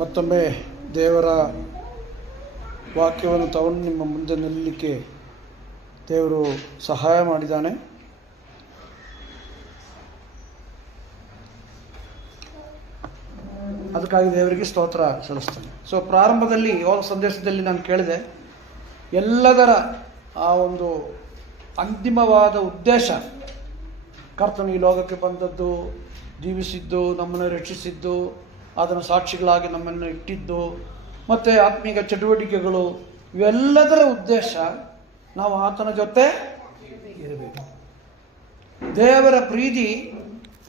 ಮತ್ತೊಮ್ಮೆ ದೇವರ ವಾಕ್ಯವನ್ನು ತಗೊಂಡು ನಿಮ್ಮ ಮುಂದೆ ನಿಲ್ಲಲಿಕ್ಕೆ ದೇವರು ಸಹಾಯ ಮಾಡಿದ್ದಾನೆ. ಅದಕ್ಕಾಗಿ ದೇವರಿಗೆ ಸ್ತೋತ್ರ ಸಲ್ಲಿಸ್ತೇನೆ. ಸೊ ಪ್ರಾರಂಭದಲ್ಲಿ ಹೋದ ಸಂದೇಶದಲ್ಲಿ ನಾನು ಕೇಳಿದೆ, ಎಲ್ಲದರ ಆ ಒಂದು ಅಂತಿಮವಾದ ಉದ್ದೇಶ, ಕರ್ತನು ಈ ಲೋಕಕ್ಕೆ ಬಂದದ್ದು, ಜೀವಿಸಿದ್ದು, ನಮ್ಮನ್ನು ರಕ್ಷಿಸಿದ್ದು, ಅದನ್ನು ಸಾಕ್ಷಿಗಳಾಗಿ ನಮ್ಮನ್ನು ಇಟ್ಟಿದ್ದು, ಮತ್ತು ಆತ್ಮೀಕ ಚಟುವಟಿಕೆಗಳು, ಇವೆಲ್ಲದರ ಉದ್ದೇಶ ನಾವು ಆತನ ಜೊತೆ ಇರಬೇಕು. ದೇವರ ಪ್ರೀತಿ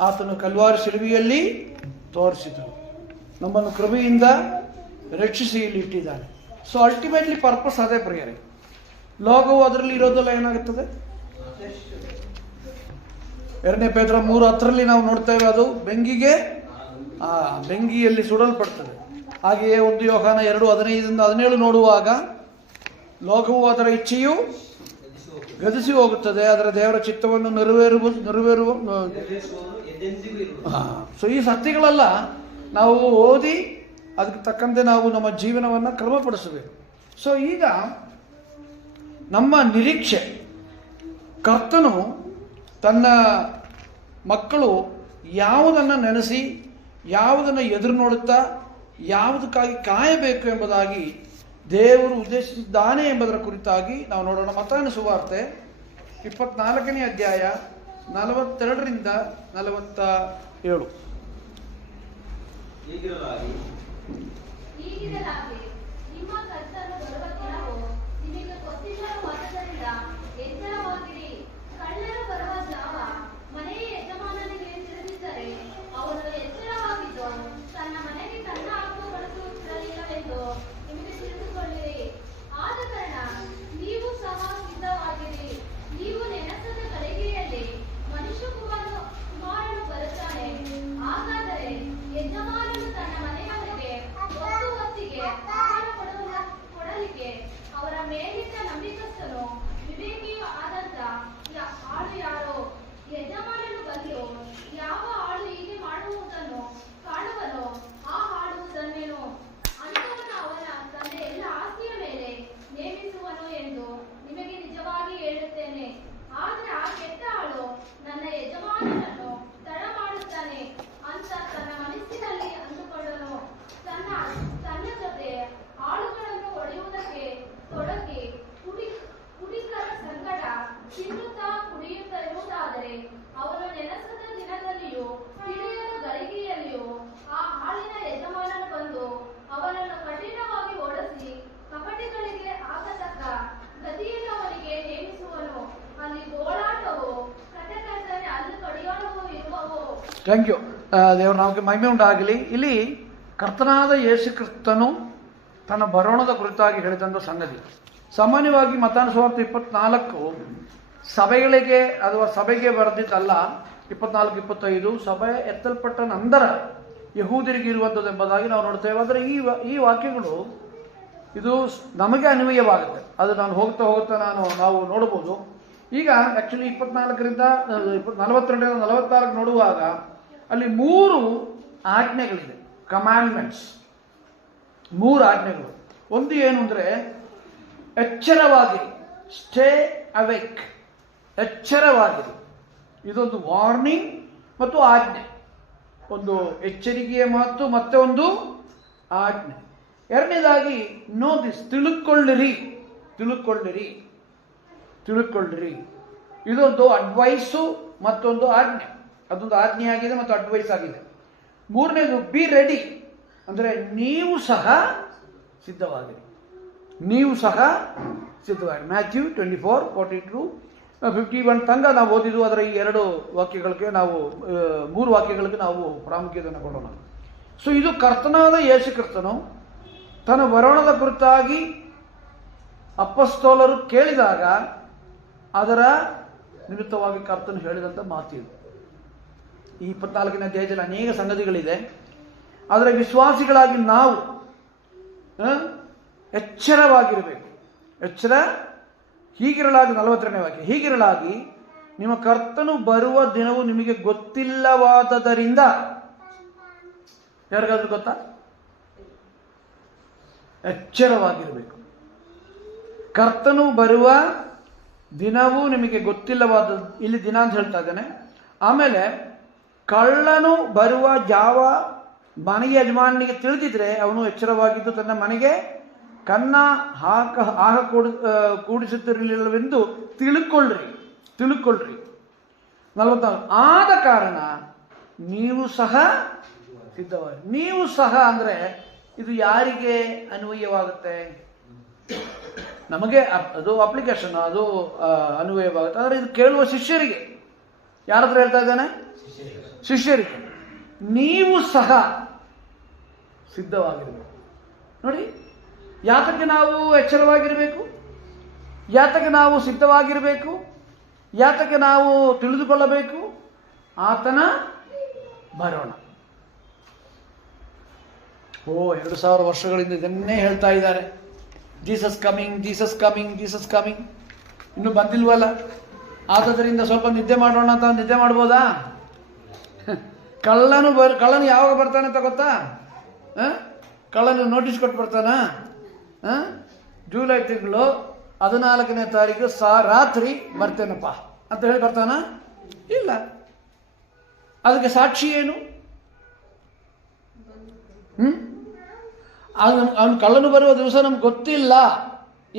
ಆತನು ಕಲ್ವಾರಿ ಶಿಲುಬೆಯಲ್ಲಿ ತೋರಿಸಿದನು, ನಮ್ಮನ್ನು ಕೃಪೆಯಿಂದ ರಕ್ಷಿಸಿ ಇಲ್ಲಿ ಇಟ್ಟಿದ್ದಾನೆ. ಸೊ ಅಲ್ಟಿಮೇಟ್ಲಿ ಪರ್ಪಸ್ ಅದೇ ಪ್ರಿಯರೇ. ಲೋಕವು ಅದರಲ್ಲಿ ಇರೋದೆಲ್ಲ ಏನಾಗುತ್ತದೆ? 2 ಪೇತ್ರ 3:10 ನಾವು ನೋಡ್ತೇವೆ, ಅದು ಬೆಂಕಿಯಲ್ಲಿ ಸುಡಲ್ಪಡ್ತದೆ. ಹಾಗೆಯೇ 1 ಯೋಹಾನ 2:15-17 ನೋಡುವಾಗ ಲೋಕವು ಅದರ ಇಚ್ಛೆಯು ಗತಿಸಿ ಹೋಗುತ್ತದೆ, ಅದರ ದೇವರ ಚಿತ್ತವನ್ನು ನೆರವೇರುವ ಸೊ ಈ ಸತ್ಯಗಳೆಲ್ಲ ನಾವು ಓದಿ ಅದಕ್ಕೆ ತಕ್ಕಂತೆ ನಾವು ನಮ್ಮ ಜೀವನವನ್ನು ಕ್ರಮಪಡಿಸಬೇಕು. ಸೊ ಈಗ ನಮ್ಮ ನಿರೀಕ್ಷೆ, ಕರ್ತನು ತನ್ನ ಮಕ್ಕಳು ಯಾವುದನ್ನು ನೆನೆಸಿ, ಯಾವುದನ್ನು ಎದುರು ನೋಡುತ್ತಾ, ಯಾವುದಕ್ಕಾಗಿ ಕಾಯಬೇಕು ಎಂಬುದಾಗಿ ದೇವರು ಉದ್ದೇಶಿಸಿದ್ದಾನೆ ಎಂಬುದರ ಕುರಿತಾಗಿ ನಾವು ನೋಡೋಣ. ಮತ್ತಾಯನ ಸುವಾರ್ತೆ 24ನೇ ಅಧ್ಯಾಯ 42-47. Thank you. ದೇವರ ನಾಮಕ್ಕೆ ಮಹಿಮೆ ಉಂಟಾಗಲಿ. ಇಲ್ಲಿ ಕರ್ತನಾದ ಯೇಸು ಕ್ರಿಸ್ತನು ತನ್ನ ಬರೋಣದ ಕುರಿತಾಗಿ ಹೇಳಿದಂಥ ಸಂಗತಿ. ಸಾಮಾನ್ಯವಾಗಿ ಮತ್ತಾಯನ ಸುವಾರ್ತೆ 24 ಸಭೆಗಳಿಗೆ ಅಥವಾ ಸಭೆಗೆ ಬರೆದಿದ್ದಲ್ಲ. 24-25 ಸಭೆ ಎತ್ತಲ್ಪಟ್ಟ ನಂತರ ಯಹೂದರಿಗೆ ಇರುವಂಥದ್ದು ಎಂಬುದಾಗಿ ನಾವು ನೋಡ್ತೇವೆ. ಆದರೆ ಈ ವಾಕ್ಯಗಳು ಇದು ನಮಗೆ ಅನ್ವಯವಾಗುತ್ತೆ. ಅದು ನಾನು ಹೋಗ್ತಾ ನಾವು ನೋಡ್ಬೋದು. ಈಗ ಆ್ಯಕ್ಚುಲಿ 24ರಿಂದ 42-46 ನೋಡುವಾಗ ಅಲ್ಲಿ 3 ಆಜ್ಞೆಗಳಿದೆ, ಕಮಾಂಡ್ಮೆಂಟ್ಸ್. 3 ಆಜ್ಞೆಗಳು. ಒಂದು ಏನು ಅಂದರೆ ಎಚ್ಚರವಾಗಿರಿ, ಸ್ಟೇ ಅವೇಕ್, ಎಚ್ಚರವಾಗಿರಿ. ಇದೊಂದು ವಾರ್ನಿಂಗ್ ಮತ್ತು ಆಜ್ಞೆ, ಒಂದು ಎಚ್ಚರಿಕೆಯ ಮಾತು ಮತ್ತೆ ಒಂದು ಆಜ್ಞೆ. ಎರಡನೇದಾಗಿ ನೋ ದಿಸ್, ತಿಳುಕೊಳ್ಳಿರಿ. ಇದೊಂದು ಅಡ್ವೈಸು ಮತ್ತೊಂದು ಆಜ್ಞೆ. ಅದೊಂದು ಆಜ್ಞೆ ಆಗಿದೆ ಮತ್ತು ಅಡ್ವೈಸ್ ಆಗಿದೆ. ಮೂರನೇದು ಬಿ ರೆಡಿ, ಅಂದರೆ ನೀವು ಸಹ ಸಿದ್ಧವಾಗಿರಿ. ಮ್ಯಾಥ್ಯೂ 24:42-51 ತನಕ ನಾವು ಓದಿದ್ದು. ಅದರ ಈ 2 ವಾಕ್ಯಗಳಿಗೆ ನಾವು 3 ವಾಕ್ಯಗಳಿಗೆ ನಾವು ಪ್ರಾಮುಖ್ಯತೆಯನ್ನು ಕೊಡೋಣ. ಸೊ ಇದು ಕರ್ತನಾದ ಯೇಸು ಕ್ರಿಸ್ತನು ತನ್ನ ಬರೋಣದ ಕುರಿತಾಗಿ ಅಪೊಸ್ತಲರು ಕೇಳಿದಾಗ ಅದರ ನಿಮಿತ್ತವಾಗಿ ಕರ್ತನು ಹೇಳಿದಂಥ ಮಾತಿದು. ಈ 24ನೇ ಅಧ್ಯಾಯದಲ್ಲಿ ಅನೇಕ ಸಂಗತಿಗಳಿದೆ. ಆದರೆ ವಿಶ್ವಾಸಿಗಳಾಗಿ ನಾವು ಎಚ್ಚರವಾಗಿರಬೇಕು. ಹೀಗಿರಲಾಗಿ 42ನೇ ವಾಕ್ಯ, ಹೀಗಿರಲಾಗಿ ನಿಮ್ಮ ಕರ್ತನು ಬರುವ ದಿನವು ನಿಮಗೆ ಗೊತ್ತಿಲ್ಲವಾದದರಿಂದ. ಯಾರಿಗಾದ್ರೂ ಗೊತ್ತಾ? ಎಚ್ಚರವಾಗಿರಬೇಕು. ಕರ್ತನು ಬರುವ ದಿನವೂ ನಿಮಗೆ ಗೊತ್ತಿಲ್ಲವಾದದ್ದು, ಇಲ್ಲಿ ದಿನ ಅಂತ ಹೇಳ್ತಾ ಇದ್ದೇನೆ. ಆಮೇಲೆ ಕಳ್ಳನು ಬರುವ ಜಾವ ಮನೆಯ ಯಜಮಾನಿಗೆ ತಿಳಿದಿದ್ರೆ ಅವನು ಎಚ್ಚರವಾಗಿದ್ದು ತನ್ನ ಮನೆಗೆ ಕನ್ನ ಕೂಡಿಸುತ್ತಿರಲಿಲ್ಲವೆಂದು ತಿಳ್ಕೊಳ್ರಿ. 44 ಆದ ಕಾರಣ ನೀವು ಸಹ ಸಿದ್ಧವಾಗಿ. ನೀವು ಸಹ ಅಂದ್ರೆ ಇದು ಯಾರಿಗೆ ಅನ್ವಯವಾಗುತ್ತೆ? ನಮಗೆ ಅದು ಅಪ್ಲಿಕೇಶನ್, ಅದು ಅನ್ವಯವಾಗುತ್ತೆ. ಆದರೆ ಇದು ಕೇಳುವ ಶಿಷ್ಯರಿಗೆ. ಯಾರ ಹತ್ರ ಹೇಳ್ತಾ ಇದ್ದಾನೆ? ಶಿಷ್ಯರಿಗೆ. ನೀವು ಸಹ ಸಿದ್ಧವಾಗಿರಬೇಕು. ನೋಡಿ, ಯಾತಕ್ಕೆ ನಾವು ಎಚ್ಚರವಾಗಿರಬೇಕು? ಯಾತಕ್ಕೆ ನಾವು ಸಿದ್ಧವಾಗಿರಬೇಕು? ಯಾತಕ್ಕೆ ನಾವು ತಿಳಿದುಕೊಳ್ಳಬೇಕು? ಆತನ ಬರೋಣ. 2000 ವರ್ಷಗಳಿಂದ ಇದನ್ನೇ ಹೇಳ್ತಾ ಇದ್ದಾರೆ. Jesus coming, Jesus coming, Jesus coming. ಇನ್ನು ಬಂದಿಲ್ವಲ್ಲ. ಆದ್ದರಿಂದ ಸ್ವಲ್ಪ ನಿದ್ದೆ ಮಾಡೋಣ ಅಂತ ನಿದ್ದೆ ಮಾಡ್ಬೋದಾ? ಕಳ್ಳನು ಯಾವಾಗ ಬರ್ತಾನೆ ಅಂತ ಗೊತ್ತಾ? ಕಳ್ಳನು ನೋಟಿಸ್ ಕೊಟ್ಟು ಬರ್ತಾನ. ಜುಲೈ ತಿಂಗಳು 14ನೇ ತಾರೀಕು ರಾತ್ರಿ ಬರ್ತೇನಪ್ಪ ಅಂತ ಹೇಳಿ ಬರ್ತಾನ? ಇಲ್ಲ. ಅದಕ್ಕೆ ಸಾಕ್ಷಿ ಏನು? ಅವನು ಕಳ್ಳನು ಬರುವ ದಿವಸ ನಮ್ಗೆ ಗೊತ್ತಿಲ್ಲ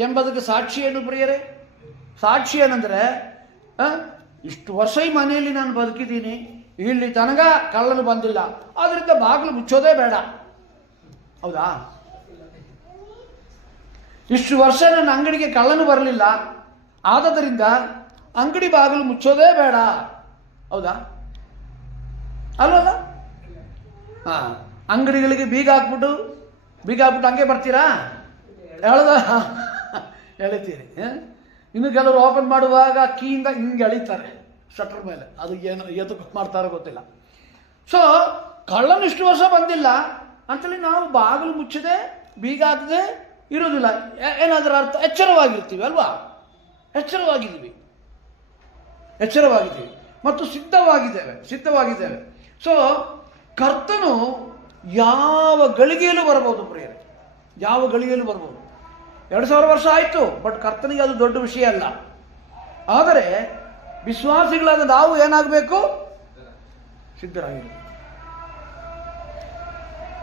ಎಂಬುದಕ್ಕೆ ಸಾಕ್ಷಿ ಏನು ಪ್ರಿಯರೇ? ಸಾಕ್ಷಿ ಏನಂದ್ರೆ, ಇಷ್ಟು ವರ್ಷ ಈ ಮನೆಯಲ್ಲಿ ನಾನು ಬದುಕಿದ್ದೀನಿ, ಇಲ್ಲಿ ತನಗ ಕಳ್ಳನು ಬಂದಿಲ್ಲ, ಆದ್ರಿಂದ ಬಾಗಿಲು ಮುಚ್ಚೋದೇ ಬೇಡ. ಹೌದಾ? ಇಷ್ಟು ವರ್ಷ ನನ್ನ ಅಂಗಡಿಗೆ ಕಳ್ಳನು ಬರಲಿಲ್ಲ, ಆದದರಿಂದ ಅಂಗಡಿ ಬಾಗಿಲು ಮುಚ್ಚೋದೇ ಬೇಡ. ಹೌದಾ? ಅಲ್ವಲ್ಲ? ಅಂಗಡಿಗಳಿಗೆ ಬೀಗ ಹಾಕ್ಬಿಟ್ಟು ಹಂಗೆ ಬರ್ತೀರಾ? ಎಳಿತೀರಿ. ಇನ್ನು ಕೆಲವರು ಓಪನ್ ಮಾಡುವಾಗ ಕೀಯಿಂದ ಹಿಂಗೆ ಎಳಿತಾರೆ ಶಟರ್ ಮೇಲೆ. ಅದು ಏನು ಎದಕ್ಕೆ ಮಾಡ್ತಾರೋ ಗೊತ್ತಿಲ್ಲ. ಸೊ ಕಳ್ಳನು ಇಷ್ಟು ವರ್ಷ ಬಂದಿಲ್ಲ ಅಂತೇಳಿ ನಾವು ಬಾಗಿಲು ಮುಚ್ಚದೆ ಬೀಗ ಹಾಕದೆ ಇರೋದಿಲ್ಲ. ಏನಾದರೂ ಅರ್ಥ? ಎಚ್ಚರವಾಗಿರ್ತೀವಿ ಅಲ್ವಾ? ಎಚ್ಚರವಾಗಿದ್ದೀವಿ ಮತ್ತು ಸಿದ್ಧವಾಗಿದ್ದೇವೆ. ಸೊ ಕರ್ತನು ಯಾವ ಗಳಿಗೆಯಲ್ಲೂ ಬರಬಹುದು ಪ್ರಿಯರೇ, ಯಾವ ಗಳಿಗೆಯಲ್ಲೂ ಬರ್ಬೋದು. 2000 ವರ್ಷ ಆಯಿತು, ಬಟ್ ಕರ್ತನಿಗೆ ಅದು ದೊಡ್ಡ ವಿಷಯ ಅಲ್ಲ. ಆದರೆ ವಿಶ್ವಾಸಿಗಳಾದ ನಾವು ಏನಾಗಬೇಕು? ಸಿದ್ಧರಾಗಿರಬೇಕು.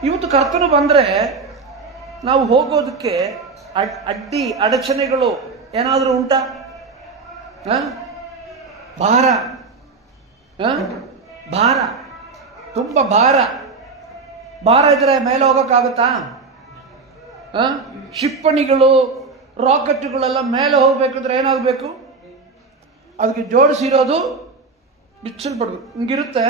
ಇವತ್ತು ಕರ್ತನು ಬಂದರೆ ನಾವು ಹೋಗೋದಕ್ಕೆ ಅಡಚಣೆಗಳು ಏನಾದರೂ ಉಂಟಾ? ಭಾರ, ತುಂಬ ಭಾರ ಇದ್ರೆ ಮೇಲೆ ಹೋಗೋಕ್ಕಾಗುತ್ತಾ? ಕ್ಷಿಪಣಿಗಳು, ರಾಕೆಟ್ಗಳೆಲ್ಲ ಮೇಲೆ ಹೋಗ್ಬೇಕಂದ್ರೆ ಏನಾಗಬೇಕು? ಅದಕ್ಕೆ ಜೋಡಿಸಿರೋದು ಬಿಚ್ಚಲ್ಪಡ್ಬೇಕು. ಹಿಂಗಿರುತ್ತೆ.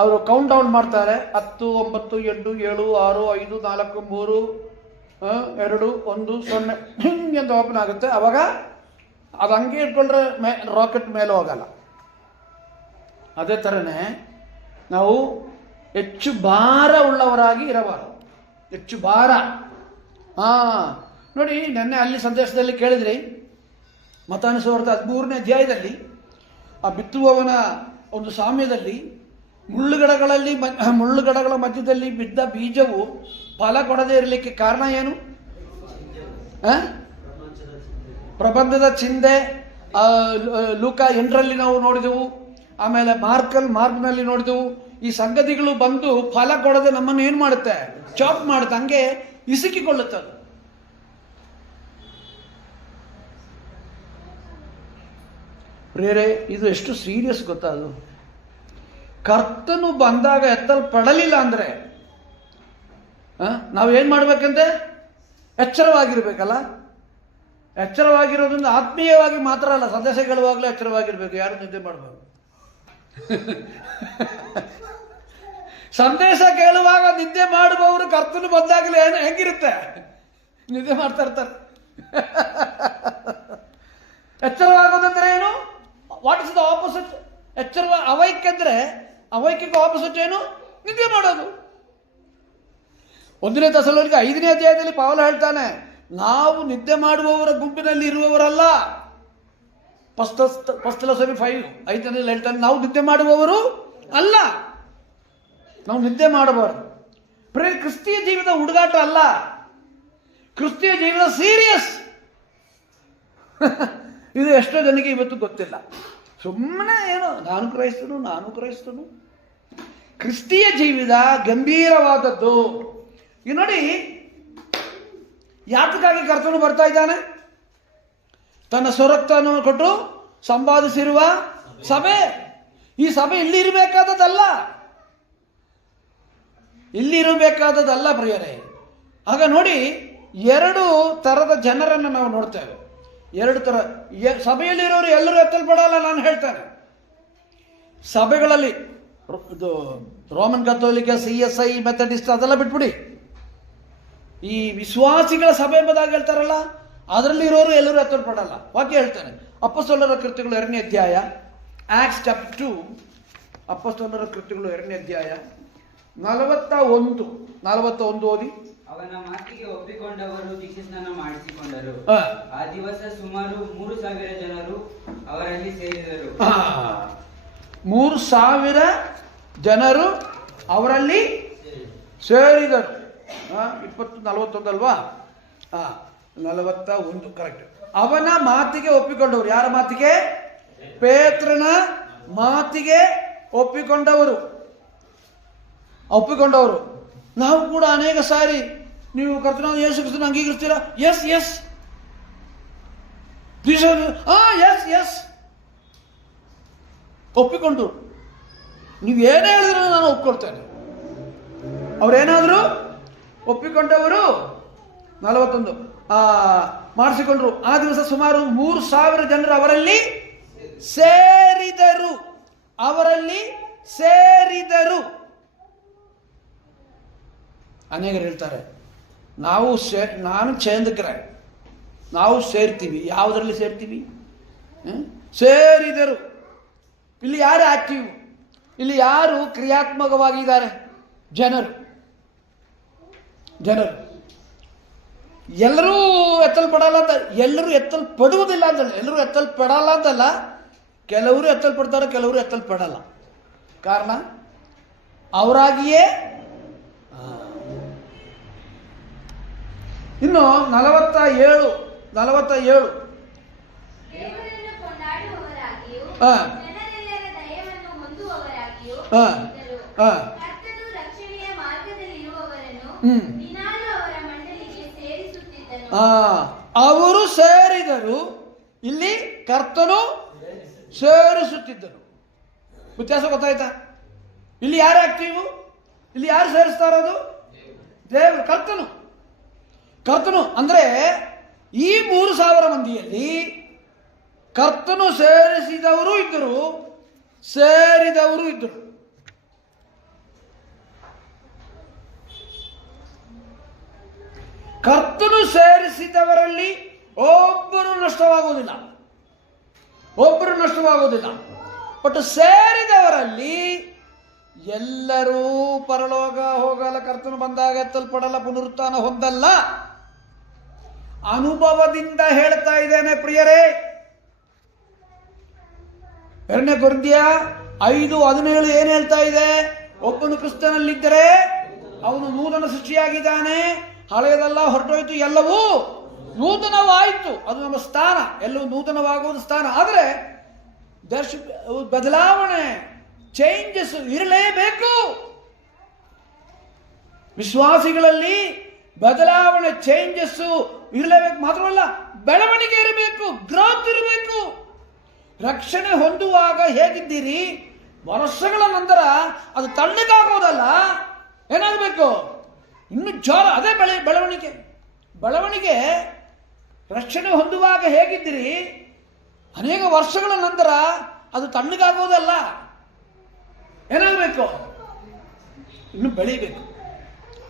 ಅವರು ಕೌಂಟ್ ಡೌನ್ ಮಾಡ್ತಾರೆ. 10, 9, 8, 7, 6, 5, 4, 3, 2, 1, 0 ಹಿಂಗೆ ಅಂತ ಓಪನ್ ಆಗುತ್ತೆ. ಅವಾಗ ಅದು ಹಂಗೆ ಇಟ್ಕೊಂಡ್ರೆ ರಾಕೆಟ್ ಮೇಲೆ ಹೋಗಲ್ಲ. ಅದೇ ಥರನೇ ನಾವು ಹೆಚ್ಚು ಭಾರ ಉಳ್ಳವರಾಗಿ ಇರಬಾರದು. ಹೆಚ್ಚು ಭಾರ. ನೋಡಿ, ನೆನ್ನೆ ಅಲ್ಲಿ ಸಂದೇಶದಲ್ಲಿ ಕೇಳಿದ್ರಿ, ಮತ್ತಾಯನ ಸುವಾರ್ತೆ 13ನೇ ಅಧ್ಯಾಯದಲ್ಲಿ ಆ ಬಿತ್ತುವವನ ಒಂದು ಸಾಮ್ಯದಲ್ಲಿ ಮುಳ್ಳುಗಡಗಳ ಮಧ್ಯದಲ್ಲಿ ಬಿದ್ದ ಬೀಜವು ಫಲ ಕೊಡದೇ ಇರಲಿಕ್ಕೆ ಕಾರಣ ಏನು? ಪ್ರಬಂಧದ ಚಿಂದೆ ಲೂಕ 8ರಲ್ಲಿ ನಾವು ನೋಡಿದೆವು. ಆಮೇಲೆ ಮಾರ್ಕ್ನಲ್ಲಿ ನೋಡಿದೆವು. ಈ ಸಂಗತಿಗಳು ಬಂದು ಫಲ ಕೊಡದೆ ನಮ್ಮನ್ನು ಏನು ಮಾಡುತ್ತೆ? ಚಾಪ್ ಮಾಡುತ್ತೆ, ಹಂಗೆ ಇಸುಕಿಕೊಳ್ಳುತ್ತೆ ಅದು. ಪ್ರೇರೆ, ಇದು ಎಷ್ಟು ಸೀರಿಯಸ್ ಗೊತ್ತಾ? ಅದು ಕರ್ತನು ಬಂದಾಗ ಎತ್ತಲ್ಪಡಲಿಲ್ಲ ಅಂದ್ರೆ ನಾವೇನ್ ಮಾಡ್ಬೇಕಂತೆ? ಎಚ್ಚರವಾಗಿರ್ಬೇಕಲ್ಲ. ಎಚ್ಚರವಾಗಿರೋದ್ರಿಂದ ಆತ್ಮೀಯವಾಗಿ ಮಾತ್ರ ಅಲ್ಲ, ಸಂದೇಶ ಕೇಳುವಾಗಲೂ ಎಚ್ಚರವಾಗಿರ್ಬೇಕು. ಯಾರು ನಿದ್ದೆ ಮಾಡಬೇಕು. ಸಂದೇಶ ಕೇಳುವಾಗ ನಿದ್ದೆ ಮಾಡುವವರು ಕರ್ತನು ಬಂದಾಗಲೇ ಹೆಂಗಿರುತ್ತೆ? ನಿದ್ದೆ ಮಾಡ್ತಾ ಇರ್ತಾರೆ. ಎಚ್ಚರವಾಗೋದಂದ್ರೆ ಏನು? What is the opposite? ಅವೈಕ್ಯಕ್ಕೆ ಆಪೋಸಿಟ್ ಏನು? ನಿದ್ದೆ ಮಾಡೋದು. 1ನೇ ಥೆಸಲೋನಿಕ 5ನೇ ಅಧ್ಯಾಯದಲ್ಲಿ ಪೌಲ ಹೇಳ್ತಾನೆ, ನಾವು ನಿದ್ದೆ ಮಾಡುವವರ ಗುಂಪಿನಲ್ಲಿ ಇರುವವರಲ್ಲ. ಫಸ್ಟ್ ಥೆಸಲೋನಿಕ 5:5 ಹೇಳ್ತಾನೆ, ನಾವು ನಿದ್ದೆ ಮಾಡುವವರು ಅಲ್ಲ. ನಾವು ನಿದ್ದೆ ಮಾಡಬಾರದು. ಕ್ರಿಸ್ತಿಯ ಜೀವಿತ ಹುಡುಗಾಟ ಅಲ್ಲ, ಕ್ರಿಸ್ತಿಯ ಜೀವಿತ ಸೀರಿಯಸ್. ಇದು ಎಷ್ಟೋ ಜನಕ್ಕೆ ಇವತ್ತು ಗೊತ್ತಿಲ್ಲ. ಸುಮ್ಮನೆ ಏನು ನಾನು ಕ್ರೈಸ್ತನು. ಕ್ರಿಸ್ತಿಯ ಜೀವಿತ ಗಂಭೀರವಾದದ್ದು. ಈ ನೋಡಿ, ಯಾತಕ್ಕಾಗಿ ಕರ್ತನು ಬರ್ತಾ ಇದ್ದಾನೆ? ತನ್ನ ಸ್ವರಕ್ತವನ್ನು ಕೊಟ್ಟು ಸಂಪಾದಿಸಿರುವ ಸಭೆ. ಈ ಸಭೆ ಇಲ್ಲಿ ಇರಬೇಕಾದದ್ದಲ್ಲ ಪ್ರಿಯರೇ. ಆಗ ನೋಡಿ, ಎರಡು ಥರದ ಜನರನ್ನು ನಾವು ನೋಡ್ತೇವೆ. ಎರಡು ಥರ ಸಭೆಯಲ್ಲಿರೋರು ಎಲ್ಲರೂ ಎತ್ತಲ್ಪಡಲ್ಲ, ನಾನು ಹೇಳ್ತೇನೆ. ಸಭೆಗಳಲ್ಲಿ ಇದು ರೋಮನ್ ಕಥೋಲಿಕ, CSI, ಮೆಥಡಿಸ್ಟ್ ಅದೆಲ್ಲ ಬಿಟ್ಬಿಡಿ. ಈ ವಿಶ್ವಾಸಿಗಳ ಸಭೆ ಎಂಬುದಾಗಿ ಹೇಳ್ತಾರಲ್ಲ, ಅದರಲ್ಲಿ ಇರೋರು ಎಲ್ಲರೂ ಎತ್ತಲ್ಪಡಲ್ಲ. ವಾಕ್ಯ ಹೇಳ್ತಾನೆ, ಅಪೊಸ್ತಲರ ಕೃತ್ಯಗಳು 2ನೇ ಅಧ್ಯಾಯ, ಆಕ್ಟ್ಸ್ ಚಾಪ್ಟರ್ 2, ಅಪೊಸ್ತಲರ ಕೃತ್ಯಗಳು 2ನೇ ಅಧ್ಯಾಯ 41 ಓದಿ. ಅವನ ಮಾತಿಗೆ ಒಪ್ಪಿಕೊಂಡವರು ದೀಕ್ಷಾಸ್ನಾನ ಮಾಡಿಸಿಕೊಂಡರು. ಆ ದಿವಸ ಸುಮಾರು 3,000 ಜನರು ಅವರಲ್ಲಿ ಸೇರಿದರು. 3,000 ಜನರು ಅವರಲ್ಲಿ ಸೇರಿದರು. 41 ಅಲ್ವಾ? 41 ಕರೆಕ್ಟ್. ಅವನ ಮಾತಿಗೆ ಒಪ್ಪಿಕೊಂಡವರು. ಯಾರ ಮಾತಿಗೆ? ಪೇತ್ರನ ಮಾತಿಗೆ ಒಪ್ಪಿಕೊಂಡವರು. ನಾವು ಕೂಡ ಅನೇಕ ಸಾರಿ, ನೀವು ಕರ್ತನಾದ ಯೇಸು ಕ್ರಿಸ್ತನ ಅಂಗೀಕರಿಸ್ತೀರಾ? ಎಸ್ ಎಸ್ ಒಪ್ಪಿಕೊಂಡು ನೀವು ಏನೇ ಹೇಳಿದ್ರು ನಾನು ಒಪ್ಕೊಳ್ತೇನೆ. ಅವರೇನಾದರೂ ಒಪ್ಪಿಕೊಂಡವರು 41 ಮಾಡಿಸಿಕೊಂಡ್ರು. ಆ ದಿವಸ ಸುಮಾರು 3,000 ಜನರು ಅವರಲ್ಲಿ ಸೇರಿದರು. ಅನೇಕರು ಹೇಳ್ತಾರೆ, ನಾನು ಚೇಂದಕರೇ, ನಾವು ಸೇರ್ತೀವಿ. ಯಾವುದರಲ್ಲಿ ಸೇರ್ತೀವಿ? ಸೇರಿದರು. ಇಲ್ಲಿ ಯಾರು ಆಕ್ಟಿವ್? ಇಲ್ಲಿ ಯಾರು ಕ್ರಿಯಾತ್ಮಕವಾಗಿದ್ದಾರೆ? ಜನರು. ಎಲ್ಲರೂ ಎತ್ತಲ್ಪಡಲ್ಲ ಅಂತ, ಎಲ್ಲರೂ ಎತ್ತಲ್ಪಡುವುದಿಲ್ಲ ಅಂತಲ್ಲ, ಎಲ್ಲರೂ ಎತ್ತಲ್ಪಡಲ್ಲ ಅಂತಲ್ಲ. ಕೆಲವರು ಎತ್ತಲ್ಪಡ್ತಾರೆ, ಕೆಲವರು ಎತ್ತಲ್ಪಡಲ್ಲ. ಕಾರಣ ಅವರಾಗಿಯೇ. ಇನ್ನು 47 ಅವರು ಸೇರಿದರು. ಇಲ್ಲಿ ಕರ್ತನು ಸೇರಿಸುತ್ತಿದ್ದನು. ವ್ಯತ್ಯಾಸ ಗೊತ್ತಾಯ್ತಾ? ಇಲ್ಲಿ ಯಾರು ಆಕ್ಟಿವ್? ಇಲ್ಲಿ ಯಾರು ಸೇರಿಸ್ತಾ ಇರೋದು? ದೇವರು, ಕರ್ತನು. ಅಂದ್ರೆ ಈ 3,000 ಮಂದಿಯಲ್ಲಿ ಕರ್ತನು ಸೇರಿಸಿದವರು ಇದ್ದರು, ಸೇರಿದವರು ಇದ್ದರು. ಕರ್ತನು ಸೇರಿಸಿದವರಲ್ಲಿ ಒಬ್ಬರು ನಷ್ಟವಾಗುವುದಿಲ್ಲ. ಬಟ್ ಸೇರಿದವರಲ್ಲಿ ಎಲ್ಲರೂ ಪರಲೋಕ ಹೋಗಲ್ಲ, ಕರ್ತನು ಬಂದಾಗ ಎತ್ತಲ್ಪಡಲ್ಲ, ಪುನರುತ್ಥಾನ ಹೊಂದಲ್ಲ. ಅನುಭವದಿಂದ ಹೇಳ್ತಾ ಇದ್ದೇನೆ ಪ್ರಿಯರೇ. 2 ಕೊರಿಂಥಿಯ 5:17 ಏನ್ ಹೇಳ್ತಾ ಇದೆ? ಒಬ್ಬನು ಕ್ರಿಸ್ತನಲ್ಲಿದ್ದರೆ ಅವನು ನೂತನ ಸೃಷ್ಟಿಯಾಗಿದ್ದಾನೆ, ಹಳೆಯದೆಲ್ಲ ಹೊರಟೋಯ್ತು, ಎಲ್ಲವೂ ನೂತನವಾಯಿತು. ಅದು ನಮ್ಮ ಸ್ಥಾನ, ಎಲ್ಲವೂ ನೂತನವಾಗುವುದು ಸ್ಥಾನ. ಆದರೆ ಬದಲಾವಣೆ, ಚೇಂಜಸ್ ಇರಲೇಬೇಕು. ವಿಶ್ವಾಸಿಗಳಲ್ಲಿ ಬದಲಾವಣೆ, ಚೇಂಜಸ್ ಇರಲೇಬೇಕು. ಮಾತ್ರವಲ್ಲ, ಬೆಳವಣಿಗೆ ಇರಬೇಕು, ಗ್ರೋತ್ ಇರಬೇಕು. ರಕ್ಷಣೆ ಹೊಂದುವಾಗ ಹೇಗಿದ್ದೀರಿ, ವರ್ಷಗಳ ನಂತರ ಅದು ತಣ್ಣಗಾಗೋದಲ್ಲ, ಏನಾಗಬೇಕು? ಇನ್ನು ಜೋರ. ಅದೇ ಬೆಳವಣಿಗೆ. ರಕ್ಷಣೆ ಹೊಂದುವಾಗ ಹೇಗಿದ್ದೀರಿ, ಅನೇಕ ವರ್ಷಗಳ ನಂತರ ಅದು ತಣ್ಣಗಾಗೋದಲ್ಲ, ಏನಾಗಬೇಕು? ಇನ್ನು ಬೆಳೀಬೇಕು.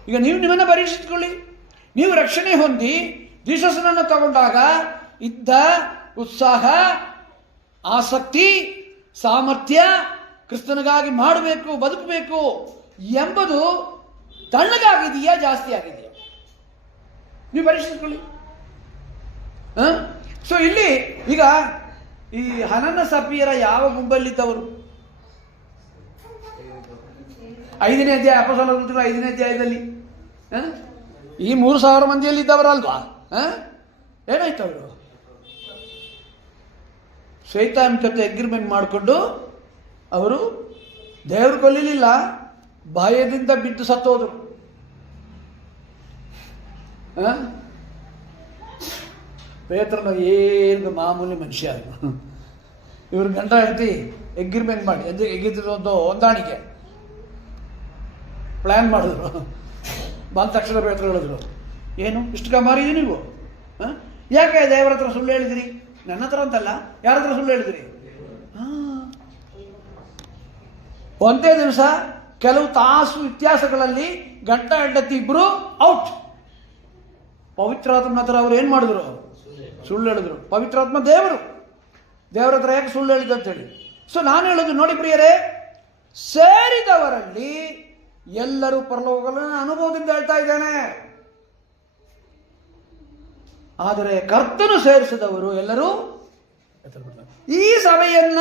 ಈಗ ನೀವು ನಿಮ್ಮನ್ನು ಪರೀಕ್ಷಿಸಿಕೊಳ್ಳಿ. ನೀವು ರಕ್ಷಣೆ ಹೊಂದಿ ಜೀಸಸ್ನನ್ನು ತಗೊಂಡಾಗ ಇದ್ದ ಉತ್ಸಾಹ, ಆಸಕ್ತಿ, ಸಾಮರ್ಥ್ಯ, ಕ್ರಿಸ್ತನಿಗಾಗಿ ಮಾಡಬೇಕು, ಬದುಕಬೇಕು ಎಂಬುದು ತಣ್ಣಗಾಗಿದೆಯಾ, ಜಾಸ್ತಿ ಆಗಿದೆಯಾ? ನೀವು ಪರೀಕ್ಷಿಸಿಕೊಳ್ಳಿ. ಸೊ ಇಲ್ಲಿ ಈಗ ಈ ಹನನ ಸಫೀರ ಯಾವ ಗುಂಪಲ್ಲಿದ್ದವರು? 5ನೇ ಅಧ್ಯಾಯ ಅಪೊಸ್ತಲರ ಕೃತ್ಯಗಳು 5ನೇ ಅಧ್ಯಾಯದಲ್ಲಿ ಈ 3,000 ಮಂದಿಯಲ್ಲಿ ಇದ್ದವರಲ್ವಾ? ಏನಾಯ್ತು ಅವರು? ಶೈತಾನ್ ಜೊತೆ ಅಗ್ರಿಮೆಂಟ್ ಮಾಡಿಕೊಂಡು ಅವರು ದೇವರು ಕೊಲ್ಲಿಲ್ಲ, ಭಯದಿಂದ ಬಿದ್ದು ಸತ್ತೋದ್ರು. ಪೇತ್ರನು ಏನು ಮಾಮೂಲಿ ಮನುಷ್ಯ, ಇವ್ರ ಗಂಡ ಹೆಂಡತಿ ಅಗ್ರಿಮೆಂಟ್ ಮಾಡಿ ಎಗಿದ್ರೊಂದು ಹೊಂದಾಣಿಕೆ ಪ್ಲ್ಯಾನ್ ಮಾಡಿದ್ರು. ಬಂದ ತಕ್ಷಣ ಪೇತ್ರ ಹೇಳಿದ್ರು, ಏನು ಇಷ್ಟು ಕಮಾರಿದಿ ನೀವು? ಯಾಕೆ ದೇವರ ಹತ್ರ ಸುಳ್ಳು ಹೇಳಿದಿರಿ? ನನ್ನ ಹತ್ರ ಅಂತಲ್ಲ, ಯಾರ ಹತ್ರ ಸುಳ್ಳು ಹೇಳಿದಿರಿ? ಒಂದೇ ದಿವಸ ಕೆಲವು ತಾಸು ವ್ಯತ್ಯಾಸಗಳಲ್ಲಿ ಗಂಡ ಹೆಂಡತಿ ಇಬ್ರು ಔಟ್. ಪವಿತ್ರಾತ್ಮನ ಹತ್ರ ಅವ್ರು ಏನು ಮಾಡಿದ್ರು? ಸುಳ್ಳು ಹೇಳಿದ್ರು. ಪವಿತ್ರಾತ್ಮ ದೇವರ ಹತ್ರ ಯಾಕೆ ಸುಳ್ಳು ಹೇಳಿದ್ರು ಅಂತೇಳಿ. ಸೊ ನಾನು ಹೇಳೋದು ನೋಡಿ ಪ್ರಿಯರೇ, ಸೇರಿದವರಲ್ಲಿ ಎಲ್ಲರೂ ಪರಲೋಕಗಳನ್ನು ಅನುಭವದಿಂದ ಹೇಳ್ತಾ ಇದ್ದೇನೆ. ಆದರೆ ಕರ್ತನು ಸೇರಿಸಿದವರು ಎಲ್ಲರೂ ಈ ಸಭೆಯನ್ನ,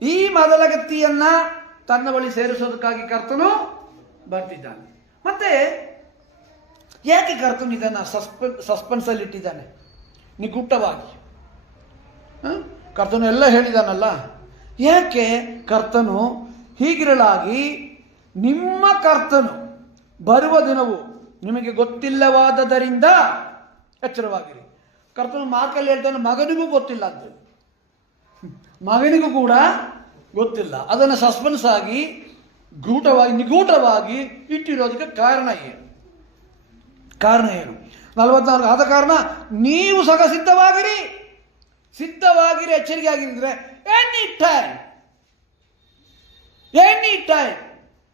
ಈ ಮೊದಲಗತ್ತಿಯನ್ನ ತನ್ನ ಬಳಿ ಸೇರಿಸೋದಕ್ಕಾಗಿ ಕರ್ತನು ಬರ್ತಿದ್ದಾನೆ. ಮತ್ತೆ ಯಾಕೆ ಕರ್ತನು ಇದನ್ನ ಸಸ್ಪೆನ್ಸ್ ಅಲ್ಲಿ ಇಟ್ಟಿದ್ದಾನೆ? ನಿಗೂಢವಾಗಿ ಕರ್ತನು ಎಲ್ಲ ಹೇಳಿದಾನಲ್ಲ, ಯಾಕೆ ಕರ್ತನು ಹೀಗಿರಲಾಗಿ ನಿಮ್ಮ ಕರ್ತನು ಬರುವ ದಿನವು ನಿಮಗೆ ಗೊತ್ತಿಲ್ಲವಾದದರಿಂದ ಎಚ್ಚರವಾಗಿರಿ. ಕರ್ತನು ಮಾರ್ಕಲ್ಲಿ ಹೇಳ್ತಾನೆ, ಮಗನಿಗೂ ಗೊತ್ತಿಲ್ಲ ಅಂತ, ಮಗನಿಗೂ ಕೂಡ ಗೊತ್ತಿಲ್ಲ. ಅದನ್ನು ಸಸ್ಪೆನ್ಸ್ ಆಗಿ ನಿಗೂಢವಾಗಿ ಇಟ್ಟಿರೋದಕ್ಕೆ ಕಾರಣ ಏನು? 44 ಆದ ಕಾರಣ ನೀವು ಸಹ ಸಿದ್ಧವಾಗಿರಿ, ಎಚ್ಚರಿಕೆ ಆಗಿದ್ರೆ ಎನಿ ಟೈಮ್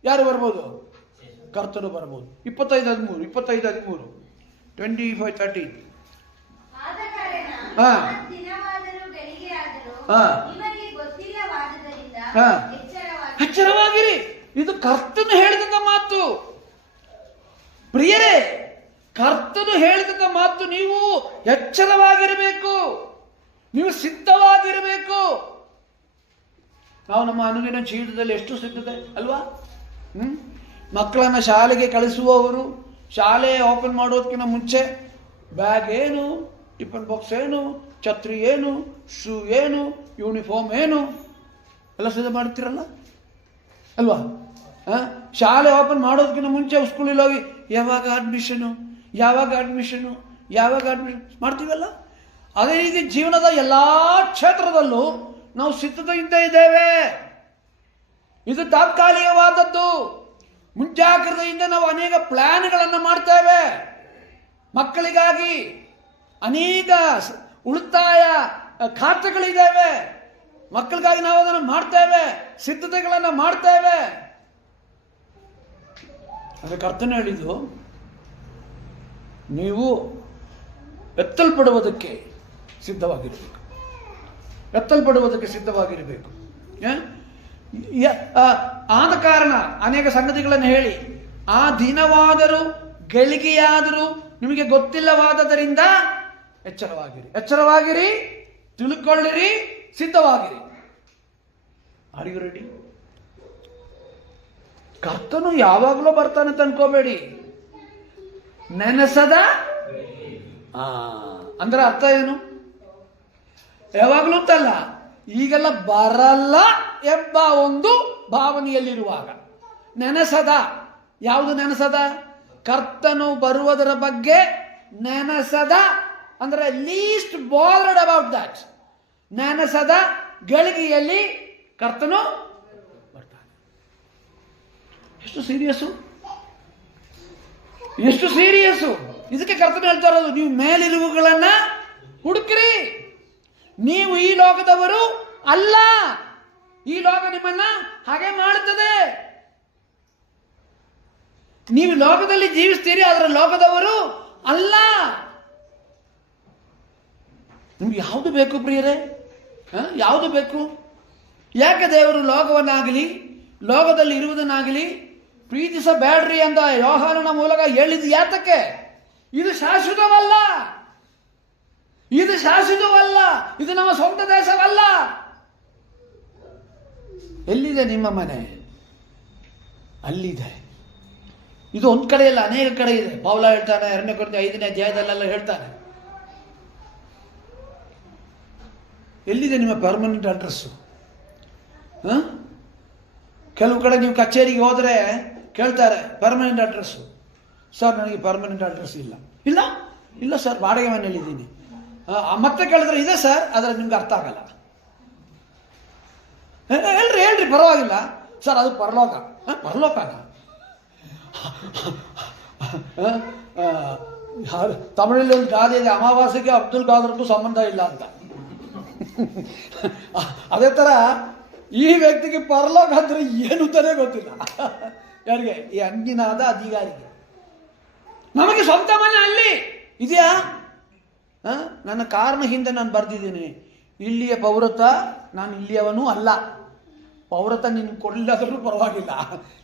ಯಾರು ಬರ್ಬೋದು? ಕರ್ತನು ಬರ್ಬೋದು. 25:13 25:13 ಎಚ್ಚರವಾಗಿರಿ. ಇದು ಕರ್ತನು ಹೇಳಿದ ಮಾತು ಪ್ರಿಯರೇ, ಕರ್ತನು ಹೇಳಿದ ಮಾತು. ನೀವು ಎಚ್ಚರವಾಗಿರಬೇಕು, ನೀವು ಸಿದ್ಧವಾಗಿರಬೇಕು. ನಾವು ನಮ್ಮ ಅನುದಿನ ಜೀವಿತದಲ್ಲಿ ಎಷ್ಟು ಸಿದ್ಧತೆ ಅಲ್ವಾ? ಮಕ್ಕಳನ್ನ ಶಾಲೆಗೆ ಕಳಿಸುವವರು ಶಾಲೆ ಓಪನ್ ಮಾಡೋದಕ್ಕಿಂತ ಮುಂಚೆ ಬ್ಯಾಗ್ ಏನು, ಟಿಫನ್ ಬಾಕ್ಸ್ ಏನು, ಛತ್ರಿ ಏನು, ಶೂ ಏನು, ಯೂನಿಫಾರ್ಮ್ ಏನು ಎಲ್ಲ ಸಿದ್ಧ ಮಾಡ್ತೀರಲ್ಲ ಅಲ್ವಾ? ಶಾಲೆ ಓಪನ್ ಮಾಡೋದಕ್ಕಿಂತ ಮುಂಚೆ ಸ್ಕೂಲಿಗೆ ಹೋಗಿ ಯಾವಾಗ ಅಡ್ಮಿಷನು ಮಾಡ್ತೀವಲ್ಲ. ಅದೇ ರೀತಿ ಜೀವನದ ಎಲ್ಲ ಕ್ಷೇತ್ರದಲ್ಲೂ ನಾವು ಸಿದ್ಧತೆಯಿಂದ ಇದ್ದೇವೆ. ಇದು ತಾತ್ಕಾಲಿಕವಾದದ್ದು. ಮುಂಜಾಗ್ರತೆಯಿಂದ ನಾವು ಅನೇಕ ಪ್ಲಾನ್ಗಳನ್ನು ಮಾಡ್ತೇವೆ. ಮಕ್ಕಳಿಗಾಗಿ ಅನೇಕ ಉಳಿತಾಯ ಖಾತೆಗಳಿದ್ದಾವೆ. ಮಕ್ಕಳಿಗಾಗಿ ನಾವು ಅದನ್ನು ಮಾಡ್ತೇವೆ, ಸಿದ್ಧತೆಗಳನ್ನು ಮಾಡ್ತೇವೆ. ಅದಕ್ಕೆ ಕರ್ತನು ಹೇಳಿದ್ದು, ನೀವು ಎತ್ತಲ್ಪಡುವುದಕ್ಕೆ ಸಿದ್ಧವಾಗಿರಬೇಕು. ಆದ ಕಾರಣ ಅನೇಕ ಸಂಗತಿಗಳನ್ನು ಹೇಳಿ, ಆ ದಿನವಾದರೂ ಗಳಿಗೆಯಾದರೂ ನಿಮಗೆ ಗೊತ್ತಿಲ್ಲವಾದದರಿಂದ ಎಚ್ಚರವಾಗಿರಿ, ತಿಳ್ಕೊಳ್ಳಿರಿ, ಸಿದ್ಧವಾಗಿರಿ. Are you ready? ಕರ್ತನು ಯಾವಾಗಲೂ ಬರ್ತಾನೆ ಅಂತ ಅನ್ಕೋಬೇಡಿ. ನೆನಸದ ಅಂದ್ರೆ ಅರ್ಥ ಏನು? ಯಾವಾಗಲೂ ಅಂತಲ್ಲ, ಈಗೆಲ್ಲ ಬರಲ್ಲ ಎಂಬ ಒಂದು ಭಾವನೆಯಲ್ಲಿರುವಾಗ. ನೆನಸದ, ಯಾವುದು ನೆನಸದ? ಕರ್ತನು ಬರುವುದರ ಬಗ್ಗೆ ನೆನಸದ, ಅಂದ್ರೆ ಲೀಸ್ಟ್ ಬಾದರ್ಡ್ ಅಬೌಟ್ ದಟ್. ನೆನಸದ ಗಳಿಗೆಯಲ್ಲಿ ಕರ್ತನು ಬರ್ತಾನೆ. ಎಷ್ಟು ಸೀರಿಯಸ್ಸು. ಇದಕ್ಕೆ ಕರ್ತನು ಹೇಳ್ತಾ ಇರೋದು, ನೀವು ಮೇಲಿರುವುಗಳನ್ನ ಹುಡುಕ್ರಿ. ನೀವು ಈ ಲೋಕದವರು ಅಲ್ಲ. ಈ ಲೋಕ ನಿಮ್ಮನ್ನ ಹಾಗೆ ಮಾಡುತ್ತದೆ. ನೀವು ಲೋಕದಲ್ಲಿ ಜೀವಿಸ್ತೀರಿ, ಅದರ ಲೋಕದವರು ಅಲ್ಲ. ನಿಮ್ಗೆ ಯಾವುದು ಬೇಕು ಪ್ರಿಯರೇ? ಯಾವುದು ಬೇಕು? ಯಾಕೆ ದೇವರು ಲೋಕವನ್ನಾಗಲಿ ಲೋಕದಲ್ಲಿ ಇರುವುದನ್ನಾಗಲಿ ಪ್ರೀತಿಸಬೇಡ್ರಿ ಅಂತ ಯೋಹಾನನ ಮೂಲಕ ಹೇಳಿದ್ದು ಯಾತಕ್ಕೆ? ಇದು ಶಾಶ್ವತವಲ್ಲ, ಇದು ನಮ್ಮ ಸ್ವಂತ ದೇಶವಲ್ಲ. ಎಲ್ಲಿದೆ ನಿಮ್ಮ ಮನೆ? ಅಲ್ಲಿದೆ. ಇದು ಒಂದು ಕಡೆ ಇಲ್ಲ, ಅನೇಕ ಕಡೆ ಇದೆ. ಪೌಲ ಹೇಳ್ತಾನೆ 2 ಕೊರಿಂಥಿ 5ನೇ ಅಧ್ಯಾಯದಲ್ಲೆಲ್ಲ ಹೇಳ್ತಾನೆ. ಎಲ್ಲಿದೆ ನಿಮ್ಮ ಪರ್ಮನೆಂಟ್ ಅಡ್ರೆಸ್ಸು? ಕೆಲವು ಕಡೆ ನೀವು ಕಚೇರಿಗೆ ಹೋದರೆ ಕೇಳ್ತಾರೆ ಪರ್ಮನೆಂಟ್ ಅಡ್ರೆಸ್ಸು. ಸರ್ ನನಗೆ ಪರ್ಮನೆಂಟ್ ಅಡ್ರೆಸ್ ಇಲ್ಲ. ಇಲ್ಲ ಇಲ್ಲ ಸರ್, ಬಾಡಿಗೆ ಮನೆಯಲ್ಲಿದ್ದೀನಿ. ಮತ್ತೆ ಕೇಳಿದ್ರೆ ಇದೆ ಸರ್, ಆದರೆ ನಿಮ್ಗೆ ಅರ್ಥ ಆಗಲ್ಲ. ಹೇಳ್ರಿ ಪರವಾಗಿಲ್ಲ ಸರ್, ಅದು ಪರಲೋಕ. ಪರಲೋಕನ ತಮಿಳಲ್ಲಿ ಒಂದು ಗಾದೆ ಇದೆ, ಅಮಾವಾಸ್ಯೆಗೆ ಅಬ್ದುಲ್ ಖಾದರ್ಗೂ ಸಂಬಂಧ ಇಲ್ಲ ಅಂತ. ಅದೇ ಥರ ಈ ವ್ಯಕ್ತಿಗೆ ಪರಲೋಕ ಅಂದ್ರೆ ಏನು ಅಂತಾನೆ ಗೊತ್ತಿಲ್ಲ. ಯಾರಿಗೆ? ಈ ಅಂಜಿನಾದ ಅಧಿಕಾರಿಗೆ. ನಮಗೆ ಸ್ವಂತ ಮನೆ ಅಲ್ಲಿ ಇದೆಯಾ? ನನ್ನ ಕಾರಣ ಹಿಂದೆ ನಾನು ಬರೆದಿದ್ದೀನಿ, ಇಲ್ಲಿಯ ಪೌರತ್ವ, ನಾನು ಇಲ್ಲಿಯವನೂ ಅಲ್ಲ. ಪೌರತ್ವ ನಿನ್ಗೆ ಕೊಡಲಿಲ್ಲಾದ್ರೂ ಪರವಾಗಿಲ್ಲ,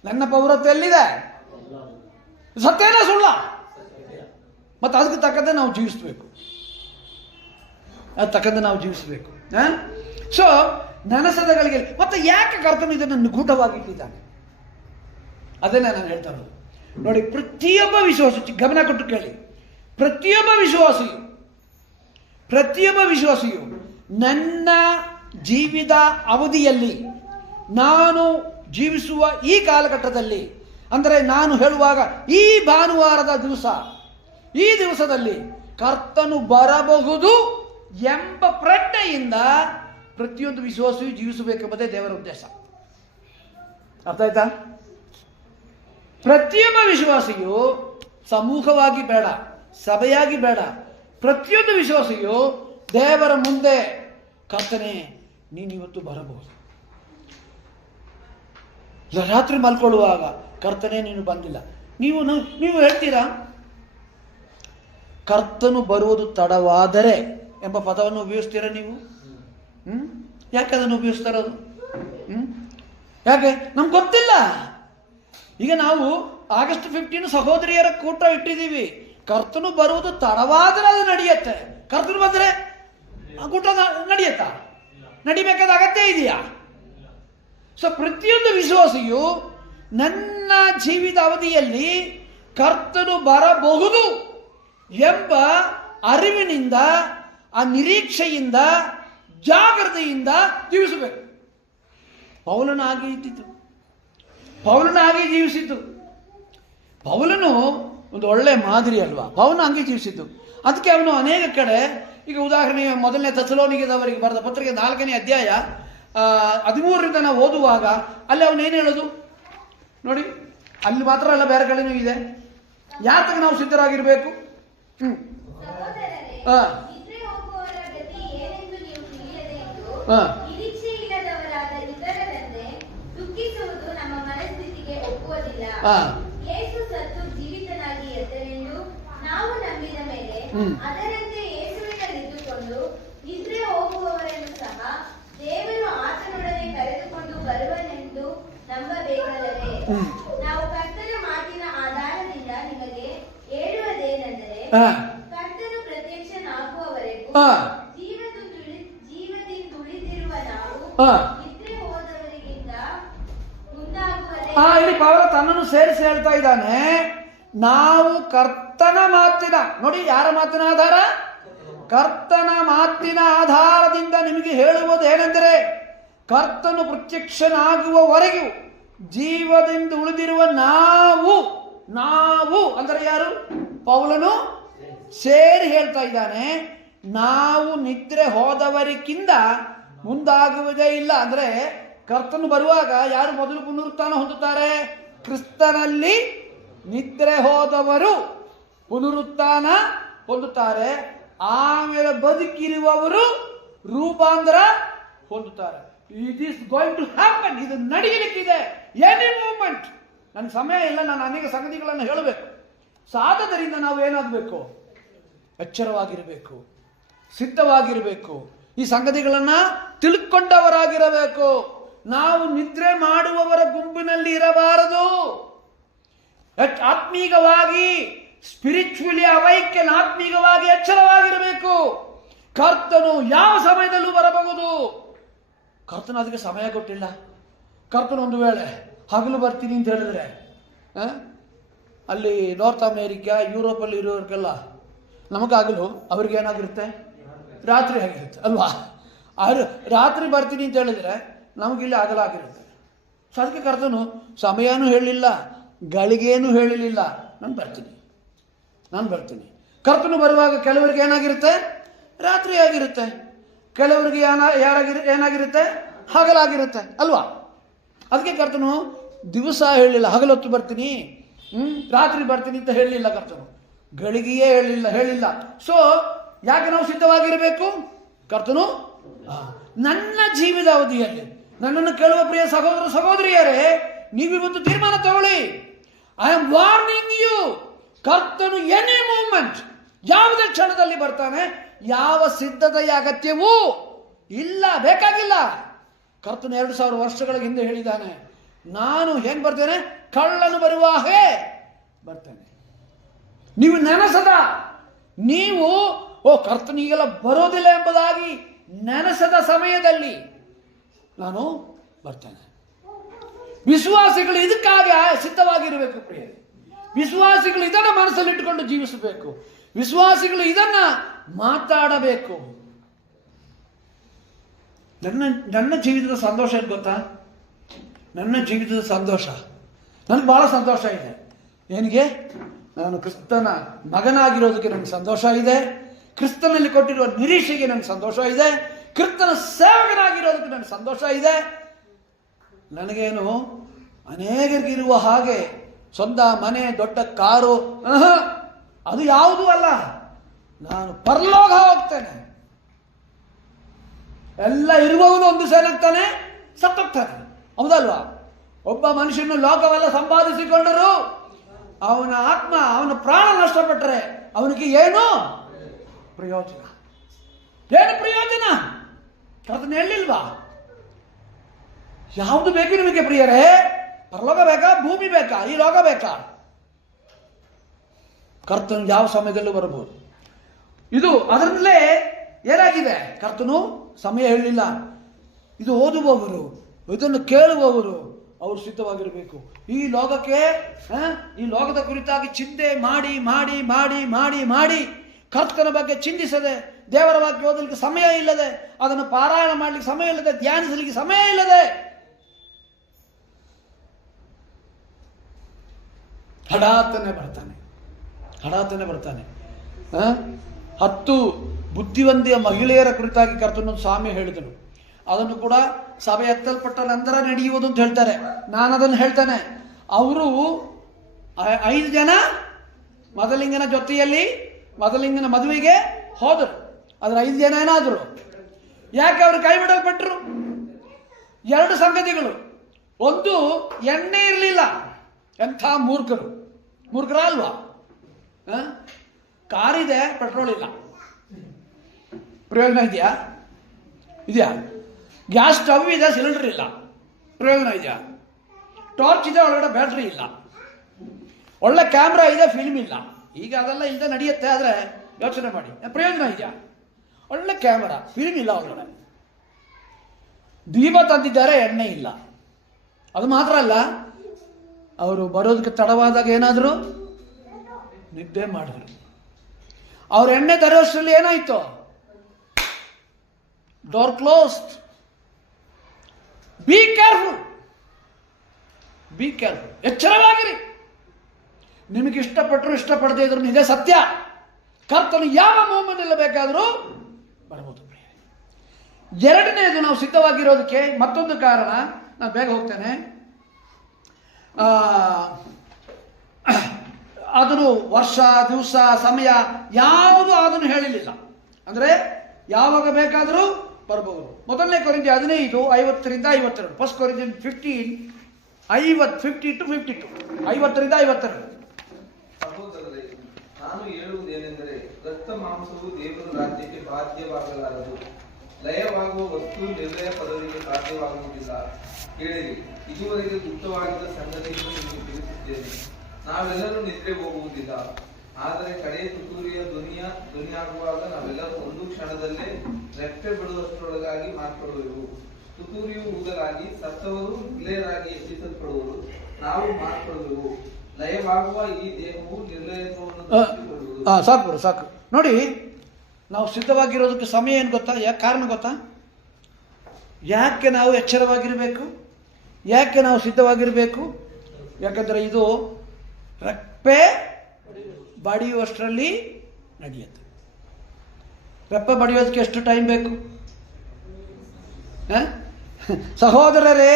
ನನ್ನ ಪೌರತ್ವ ಎಲ್ಲಿದೆ? ಸತ್ಯನ ಸುಳ್ಳ? ಮತ್ತು ಅದಕ್ಕೆ ತಕ್ಕಂತೆ ನಾವು ಜೀವಿಸ್ಬೇಕು, ಅದು ತಕ್ಕಂತೆ ನಾವು ಜೀವಿಸಬೇಕು. ಸೊ ನನಸದಗಳಿಗೆ ಮತ್ತೆ ಯಾಕೆ ಕರ್ತನು ಇದನ್ನು ನಿಗೂಢವಾಗಿಟ್ಟಿದ್ದಾನೆ? ಅದನ್ನೇ ನಾನು ಹೇಳ್ತಾ ಇರೋದು. ನೋಡಿ, ಪ್ರತಿಯೊಬ್ಬ ವಿಶ್ವಾಸ, ಗಮನ ಕೊಟ್ಟು ಕೇಳಿ, ಪ್ರತಿಯೊಬ್ಬ ವಿಶ್ವಾಸಿಯು ನನ್ನ ಜೀವಿತ ಅವಧಿಯಲ್ಲಿ, ನಾನು ಜೀವಿಸುವ ಈ ಕಾಲಘಟ್ಟದಲ್ಲಿ, ಅಂದರೆ ನಾನು ಹೇಳುವಾಗ ಈ ಭಾನುವಾರದ ದಿವಸ, ಈ ದಿವಸದಲ್ಲಿ ಕರ್ತನು ಬರಬಹುದು ಎಂಬ ಪ್ರಜ್ಞೆಯಿಂದ ಪ್ರತಿಯೊಂದು ವಿಶ್ವಾಸಿಯು ಜೀವಿಸಬೇಕೆಂಬುದೇ ದೇವರ ಉದ್ದೇಶ. ಅರ್ಥ ಆಯ್ತಾ? ಪ್ರತಿಯೊಬ್ಬ ವಿಶ್ವಾಸಿಯು ಸಮೂಹವಾಗಿ ಬೇಡ, ಸಭೆಯಾಗಿ ಬೇಡ, ಪ್ರತಿಯೊಂದು ವಿಶ್ವಾಸಿಯು ದೇವರ ಮುಂದೆ, ಕರ್ತನೇ ನೀನಿವತ್ತು ಬರಬಹುದು. ರಾತ್ರಿ ಮಲ್ಕೊಳ್ಳುವಾಗ, ಕರ್ತನೇ ನೀನು ಬಂದಿಲ್ಲ. ನೀವು ಹೇಳ್ತೀರಾ ಕರ್ತನು ಬರುವುದು ತಡವಾದರೆ ಎಂಬ ಪದವನ್ನು ಉಪಯೋಗಿಸ್ತೀರಾ ನೀವು? ಯಾಕೆ ಅದನ್ನು ಉಪಯೋಗಿಸ್ತಾರದು? ಯಾಕೆ? ನಮ್ಗೆ ಗೊತ್ತಿಲ್ಲ. ಈಗ ನಾವು ಆಗಸ್ಟ್ 15 ಸಹೋದರಿಯರ ಕೂಟ ಇಟ್ಟಿದ್ದೀವಿ. ಕರ್ತನು ಬರುವುದು ತಡವಾದರೆ ಅದು ನಡೆಯುತ್ತೆ. ಕರ್ತನು ಬಂದರೆ ಆ ಕೂಟ ನಡೆಯುತ್ತಾ? ನಡಿಬೇಕಾದ ಅಗತ್ಯ ಇದೆಯಾ? ಸೊ ಪ್ರತಿಯೊಂದು ವಿಶ್ವಾಸಿಯು ನನ್ನ ಜೀವಿತ ಅವಧಿಯಲ್ಲಿ ಕರ್ತನು ಬರಬಹುದು ಎಂಬ ಅರಿವಿನಿಂದ, ಆ ನಿರೀಕ್ಷೆಯಿಂದ, ಜಾಗ್ರತೆಯಿಂದ ಜೀವಿಸಬೇಕು. ಪೌಲನಾಗಿ ಇದ್ದಿದ್ದು, ಪೌಲನಾಗಿ ಜೀವಿಸಿದ್ದು. ಪೌಲನು ಒಂದು ಒಳ್ಳೆ ಮಾದರಿ ಅಲ್ವಾ? ಪೌಲನ ಹಂಗೆ ಜೀವಿಸಿದ್ದು. ಅದಕ್ಕೆ ಅವನು ಅನೇಕ ಕಡೆ, ಈಗ ಉದಾಹರಣೆಗೆ 1ನೇ ಥೆಸಲೋನಿಕೆದವರಿಗೆ ಬರೆದ ಪತ್ರಿಕೆ 4ನೇ ಅಧ್ಯಾಯ 13ರಿಂದ ನಾವು ಓದುವಾಗ ಅಲ್ಲಿ ಅವನು ಏನು ಹೇಳೋದು ನೋಡಿ. ಅಲ್ಲಿ ಮಾತ್ರ ಅಲ್ಲ, ಬೇರೆ ಕಡೆನೂ ಇದೆ. ಯಾತಕ್ಕೆ ನಾವು ಸಿದ್ಧರಾಗಿರ್ಬೇಕು? ಯೇಸು ಸತ್ತು ಜೀವಿತನಾಗಿ ಎದ್ದನೆಂದು ನಾವು ನಂಬಿದ ಮೇಲೆ ಅದರಂತೆ ಯೇಸುವಿನಲ್ಲಿದ್ದುಕೊಂಡು ನಿದ್ರೆ ಹೋಗುವವರನ್ನು ಸಹ ದೇವರು ಆತನೊಡನೆ ಕರೆದುಕೊಂಡು ಬರುವನೆಂದು ನಂಬಬೇಕಲ್ಲವೇ? ನಾವು ಕರ್ತನ ಮಾತಿನ ಆಧಾರದಿಂದ ನಿಮಗೆ ಹೇಳುವುದೇನೆಂದರೆ, ಕರ್ತನು ಪ್ರತ್ಯಕ್ಷನಾಗುವವರೆಗೂ ಜೀವದಿಂದ ಉಳಿದಿರುವ ನಾವು ನಿದ್ರೆ ಹೋದವರಿಗಿಂತ ಮುಂದಾಗುವುದೇ. ಇಲ್ಲಿ ಪೌಲ ತನ್ನನ್ನು ಸೇರಿಸಿ ಹೇಳ್ತಾ ಇದ್ದಾನೆ, ನಾವು ಕರ್ತನ ಮಾತಿನ, ನೋಡಿ ಯಾರ ಮಾತಿನ ಆಧಾರ? ಕರ್ತನ ಮಾತಿನ ಆಧಾರದಿಂದ ನಿಮಗೆ ಹೇಳುವುದೇನೆಂದರೆ, ಕರ್ತನು ಪ್ರತ್ಯಕ್ಷನಾಗುವವರೆಗೂ ಜೀವದಿಂದ ಉಳಿದಿರುವ ನಾವು ಅಂದರೆ ಯಾರು? ಪೌಲನು ಸೇರಿ ಹೇಳ್ತಾ ಇದ್ದಾನೆ, ನಾವು ನಿದ್ರೆ ಹೋದವರಿಗಿಂತ ಮುಂದಾಗುವುದೇ ಇಲ್ಲ. ಅಂದ್ರೆ ಕರ್ತನು ಬರುವಾಗ ಯಾರು ಮೊದಲು ಪುನರುತ್ಥಾನ ಹೊಂದುತ್ತಾರೆ? ಕ್ರಿಸ್ತನಲ್ಲಿ ನಿದ್ರೆ ಹೋದವರು ಪುನರುತ್ಥಾನ ಹೊಂದುತ್ತಾರೆ. ಆಮೇಲೆ ಬದುಕಿರುವವರು ರೂಪಾಂತರ ಹೊಂದುತ್ತಾರೆ. It is going to happen. ಇದು ನಡೆಯಲಿಕ್ಕಿದೆ ಎನಿ ಮೂಮೆಂಟ್. ನನ್ನ ಸಮಯ ಇಲ್ಲ, ನಾನು ಅನೇಕ ಸಂಗತಿಗಳನ್ನು ಹೇಳಬೇಕು. ಸಾಧದಿಂದ ನಾವು ಏನಾಗಬೇಕು? ಎಚ್ಚರವಾಗಿರಬೇಕು, ಸಿದ್ಧವಾಗಿರಬೇಕು, ಈ ಸಂಗತಿಗಳನ್ನು ತಿಳ್ಕೊಂಡವರಾಗಿರಬೇಕು. ನಾವು ನಿದ್ರೆ ಮಾಡುವವರ ಗುಂಪಿನಲ್ಲಿ ಇರಬಾರದು. ಆತ್ಮೀಕವಾಗಿ, ಸ್ಪಿರಿಚುವಲಿ ಅವೈಕ್ಯನ್, ಆತ್ಮೀಕವಾಗಿ ಎಚ್ಚರವಾಗಿರಬೇಕು. ಕರ್ತನು ಯಾವ ಸಮಯದಲ್ಲೂ ಬರಬಹುದು. ಕರ್ತನು ಅದಕ್ಕೆ ಸಮಯ ಕೊಟ್ಟಿಲ್ಲ. ಕರ್ತನು ಒಂದು ವೇಳೆ ಹಗಲು ಬರ್ತೀನಿ ಅಂತ ಹೇಳಿದ್ರೆ ಅಲ್ಲಿ ನಾರ್ತ್ ಅಮೇರಿಕಾ ಯುರೋಪಲ್ಲಿ ಇರೋರಿಗೆಲ್ಲ ನಮಗಾಗಲು ಅವ್ರಿಗೇನಾಗಿರುತ್ತೆ, ರಾತ್ರಿ ಆಗಿರುತ್ತೆ ಅಲ್ವಾ. ರಾತ್ರಿ ಬರ್ತೀನಿ ಅಂತ ಹೇಳಿದರೆ ನಮಗಿಲ್ಲಿ ಆಗಲಾಗಿರುತ್ತೆ. ಸೊ ಅದಕ್ಕೆ ಕರ್ತನು ಸಮಯನೂ ಹೇಳಲಿಲ್ಲ, ಗಳಿಗೇನೂ ಹೇಳಲಿಲ್ಲ, ನಾನು ಬರ್ತೀನಿ. ಕರ್ತನು ಬರುವಾಗ ಕೆಲವರಿಗೆ ಏನಾಗಿರುತ್ತೆ, ರಾತ್ರಿ ಆಗಿರುತ್ತೆ, ಕೆಲವರಿಗೆ ಏನಾಗಿರುತ್ತೆ, ಹಗಲಾಗಿರುತ್ತೆ ಅಲ್ವಾ. ಅದಕ್ಕೆ ಕರ್ತನು ದಿವಸ ಹೇಳಲಿಲ್ಲ, ಹಗಲೊತ್ತು ಬರ್ತೀನಿ ರಾತ್ರಿ ಬರ್ತೀನಿ ಅಂತ ಹೇಳಲಿಲ್ಲ ಕರ್ತನು, ಗಳಿಗೆಯೇ ಹೇಳಿಲ್ಲ. ಸೊ ಯಾಕೆ ನಾವು ಸಿದ್ಧವಾಗಿರಬೇಕು? ಕರ್ತನು ನನ್ನ ಜೀವಿತ ಅವಧಿಯಲ್ಲಿ ನನ್ನನ್ನು ಕೇಳುವ ಪ್ರಿಯ ಸಹೋದರ ಸಹೋದರಿಯರೇ, ನೀವಿವತ್ತು ತೀರ್ಮಾನ ತಗೊಳ್ಳಿ. I am warning you. ಕರ್ತನು ಎನಿ ಮೂಮೆಂಟ್, ಯಾವುದೇ ಕ್ಷಣದಲ್ಲಿ ಬರ್ತಾನೆ. ಯಾವ ಸಿದ್ಧತೆಯ ಅಗತ್ಯವೂ ಇಲ್ಲ, ಬೇಕಾಗಿಲ್ಲ. ಕರ್ತನು 2000 ವರ್ಷಗಳ ಹಿಂದೆ ಹೇಳಿದ್ದಾನೆ, ನಾನು ಹೇಗೆ ಬರ್ತೇನೆ, ಕಳ್ಳನು ಬರುವ ಹಾಗೆ ಬರ್ತೇನೆ. ನೀವು ನೆನೆಸದ, ನೀವು ಕರ್ತನು ಈಗೆಲ್ಲ ಬರೋದಿಲ್ಲ ಎಂಬುದಾಗಿ ನೆನೆಸದ ಸಮಯದಲ್ಲಿ ನಾನು ಬರ್ತೇನೆ. ವಿಶ್ವಾಸಿಗಳು ಇದಕ್ಕಾಗಿ ಸಿದ್ಧವಾಗಿರಬೇಕು ಪ್ರಿಯರೇ. ವಿಶ್ವಾಸಿಗಳು ಇದನ್ನು ಮನಸ್ಸಲ್ಲಿಟ್ಟುಕೊಂಡು ಜೀವಿಸಬೇಕು. ವಿಶ್ವಾಸಿಗಳು ಇದನ್ನ ಮಾತಾಡಬೇಕು. ನನ್ನ ಜೀವಿತದ ಸಂತೋಷ ಏನು ಗೊತ್ತಾ? ನನ್ನ ಜೀವಿತದ ಸಂತೋಷ, ನನಗೆ ಬಹಳ ಸಂತೋಷ ಇದೆ. ಏನಿಗೆ? ನಾನು ಕ್ರಿಸ್ತನ ಮಗನಾಗಿರೋದಕ್ಕೆ ನನಗೆ ಸಂತೋಷ ಇದೆ. ಕ್ರಿಸ್ತನಲ್ಲಿ ಕೊಟ್ಟಿರುವ ನಿರೀಕ್ಷೆಗೆ ನನಗೆ ಸಂತೋಷ ಇದೆ. ಕ್ರಿಸ್ತನ ಸೇವಕನಾಗಿರೋದಕ್ಕೆ ನನಗೆ ಸಂತೋಷ ಇದೆ. ನನಗೇನು ಅನೇಕರಿಗಿರುವ ಹಾಗೆ ಸ್ವಂತ ಮನೆ, ದೊಡ್ಡ ಕಾರು, ಅದು ಯಾವುದೂ ಅಲ್ಲ. ನಾನು ಪರಲೋಕ ಹೋಗ್ತೇನೆ. ಎಲ್ಲ ಇರುವವನು ಒಂದು ಸೇನಾಗ್ತಾನೆ, ಸತ್ತೋಗ್ತಾನೆ, ಹೌದಲ್ವಾ? ಒಬ್ಬ ಮನುಷ್ಯನು ಲೋಕವೆಲ್ಲ ಸಂಪಾದಿಸಿಕೊಂಡರು ಅವನ ಆತ್ಮ, ಅವನ ಪ್ರಾಣ ನಷ್ಟಪಟ್ಟರೆ ಅವನಿಗೆ ಏನು ಪ್ರಯೋಜನ? ಏನು ಪ್ರಯೋಜನ? ಅದನ್ನ ಹೇಳಿಲ್ವಾ? ಯಾವುದು ಬೇಕು ನಿಮಗೆ ಪ್ರಿಯರೇ? ಪರಲೋಕ ಬೇಕಾ, ಭೂಮಿ ಬೇಕಾ, ಈ ಲೋಕ ಬೇಕಾ? ಕರ್ತನು ಯಾವ ಸಮಯದಲ್ಲೂ ಬರಬಹುದು. ಇದು ಅದರಲ್ಲೇ ಏನಾಗಿದೆ, ಕರ್ತನು ಸಮಯ ಹೇಳಲಿಲ್ಲ. ಇದು ಓದುವವರು, ಇದನ್ನು ಕೇಳುವವರು ಅವರು ಸಿದ್ಧವಾಗಿರಬೇಕು. ಈ ಲೋಕಕ್ಕೆ, ಈ ಲೋಕದ ಕುರಿತಾಗಿ ಚಿಂತೆ ಮಾಡಿ ಮಾಡಿ ಮಾಡಿ ಮಾಡಿ ಮಾಡಿ ಕರ್ತನ ಬಗ್ಗೆ ಚಿಂತಿಸದೆ, ದೇವರ ವಾಕ್ಯ ಓದಲಿಕ್ಕೆ ಸಮಯ ಇಲ್ಲದೆ, ಅದನ್ನು ಪಾರಾಯಣ ಮಾಡಲಿಕ್ಕೆ ಸಮಯ ಇಲ್ಲದೆ, ಧ್ಯಾನಿಸಲಿಕ್ಕೆ ಸಮಯ ಇಲ್ಲದೆ ಹಠಾತ್ತನೆ ಬರ್ತಾನೆ. 10 ಬುದ್ಧಿವಂತಿಯ ಮಹಿಳೆಯರ ಕುರಿತಾಗಿ ಕರ್ತನು ಸಾಮ್ಯ ಹೇಳಿದನು. ಅದನ್ನು ಕೂಡ ಸಭೆ ಎತ್ತಲ್ಪಟ್ಟ ನಂತರ ನಡೆಯುವುದು ಅಂತ ಹೇಳ್ತಾರೆ. ನಾನು ಅದನ್ನು ಹೇಳ್ತೇನೆ. ಅವರು 5 ಜನ ಮೊದಲಿಂಗನ ಜೊತೆಯಲ್ಲಿ ಮೊದಲಿಂಗನ ಮದುವೆಗೆ ಹೋದರು. ಅದ್ರ 5 ಜನ ಏನಾದರು? ಯಾಕೆ ಅವರು ಕೈ ಬಿಡಲ್ಪಟ್ಟರು? 2 ಸಂಗತಿಗಳು. ಒಂದು, ಎಣ್ಣೆ ಇರಲಿಲ್ಲ. ಎಂಥ ಮೂರ್ಖರ ಅಲ್ವಾ? ಕಾರಿದೆ, ಪೆಟ್ರೋಲ್ ಇಲ್ಲ. ಪ್ರಯೋಜನ ಇದೆಯಾ? ಗ್ಯಾಸ್ ಸ್ಟವ್ ಇದೆ, ಸಿಲಿಂಡರ್ ಇಲ್ಲ. ಪ್ರಯೋಜನ ಇದೆಯಾ? ಟಾರ್ಚ್ ಇದೆ, ಒಳಗಡೆ ಬ್ಯಾಟ್ರಿ ಇಲ್ಲ. ಒಳ್ಳೆ ಕ್ಯಾಮ್ರಾ ಇದೆ, ಫಿಲ್ಮ್ ಇಲ್ಲ. ಈಗ ಅದೆಲ್ಲ ಇಲ್ಲದೆ ನಡೆಯುತ್ತೆ, ಆದರೆ ಯೋಚನೆ ಮಾಡಿ, ಪ್ರಯೋಜನ ಇದೆಯಾ? ಒಳ್ಳೆ ಕ್ಯಾಮರಾ, ಫಿಲ್ಮ್ ಇಲ್ಲ ಒಳಗಡೆ. ದೀಪ ತಂದಿದ್ದಾರೆ, ಎಣ್ಣೆ ಇಲ್ಲ. ಅದು ಮಾತ್ರ ಅಲ್ಲ, ಅವರು ಬರೋದಕ್ಕೆ ತಡವಾದಾಗ ಏನಾದರೂ ನಿದ್ದೆ ಮಾಡಿದ್ರು. ಅವ್ರ ಎಣ್ಣೆ ತರೋಷ್ಟರಲ್ಲಿ ಏನಾಯ್ತು? Door closed. ಬಿ ಕೇರ್ಫುಲ್, ಎಚ್ಚರವಾಗಿರಿ. ನಿಮಗೆ ಇಷ್ಟಪಟ್ಟರು ಇಷ್ಟಪಡದೇ ಇದ್ರು ಇದೇ ಸತ್ಯ. ಕರ್ತನು ಯಾವ ಮೂಮೆಂಟ್ ಬೇಕಾದರೂ ಬರ್ಬೋದು. ಎರಡನೇದು, ನಾವು ಸಿದ್ಧವಾಗಿರೋದಕ್ಕೆ ಮತ್ತೊಂದು ಕಾರಣ, ನಾನು ಬೇಗ ಹೋಗ್ತೇನೆ. ಅದನ್ನು ವರ್ಷ, ದಿವಸ, ಸಮಯ ಯಾವುದು ಅದನ್ನು ಹೇಳಿಲ್ಲ. ಅಂದರೆ ಯಾವಾಗ ಬೇಕಾದರೂ ಬರ್ಬೋದು. ಮೊದಲನೇ ಕೊರಿಂಥಿ 15, 50-52. First Corinthian 15, 50-52. 50-52. ಸಹೋದರರೇ, ನಾನು ಹೇಳುವುದೇನೆಂದರೆ, ರಕ್ತ ಮಾಂಸವು ದೇವರ ರಾಜ್ಯಕ್ಕೆ ಬಾಧ್ಯವಾಗಲಾರದು, ಲಯವಾಗುವ ವಸ್ತು ನಿರ್ಲಯ ಪದವಿಗೆ ಸಾಧ್ಯವಾಗುವುದಿಲ್ಲ. ಕೇಳಿರಿ, ಇದುವರೆಗೆ ಗುಪ್ತವಾಗಿದ್ದ ಸಂಗತಿಯನ್ನು ನಿಮಗೆ ತಿಳಿಸಿದ್ದೇನೆ. ನಾವೆಲ್ಲರೂ ನಿದ್ರೆ ಹೋಗುವುದಿಲ್ಲ, ಆದರೆ ಕಡೆಯ ತುತ್ತೂರಿಯ ಧ್ವನಿಯಾಗುವಾಗ ನಾವೆಲ್ಲರೂ ಒಂದು ಕ್ಷಣದಲ್ಲೇ ರೆಪ್ಪೆ ಬಿಡುವಷ್ಟರೊಳಗಾಗಿ ಮಾರ್ಪಡುವೆವು. ತುತ್ತೂರಿಯು ಊದಲಾಗಿ ಸತ್ತವರು ನಿರ್ಲಯರಾಗಿ ಎಬ್ಬಿಸಲ್ಪಡುವರು. ನಾವು ಮಾರ್ಪಡುವೆವು. ಲಯವಾಗುವ ಈ ದೇಹವು ನಿರ್ಲಯತ್ವವನ್ನು ಧರಿಸಿಕೊಳ್ಳುವುದು. ಸಾಕು ಸಾಕು. ನೋಡಿ, ನಾವು ಸಿದ್ಧವಾಗಿರೋದಕ್ಕೆ ಸಮಯ ಏನು ಗೊತ್ತಾ? ಕಾರಣ ಗೊತ್ತಾ? ಯಾಕೆ ನಾವು ಎಚ್ಚರವಾಗಿರಬೇಕು? ಯಾಕೆ ನಾವು ಸಿದ್ಧವಾಗಿರಬೇಕು? ಯಾಕಂದರೆ ಇದು ರೆಪ್ಪೆ ಬಡಿಯುವಷ್ಟರಲ್ಲಿ ನಡೆಯುತ್ತೆ. ರೆಪ್ಪೆ ಬಡಿಯೋದಕ್ಕೆ ಎಷ್ಟು ಟೈಮ್ ಬೇಕು? ಸಹೋದರರೇ,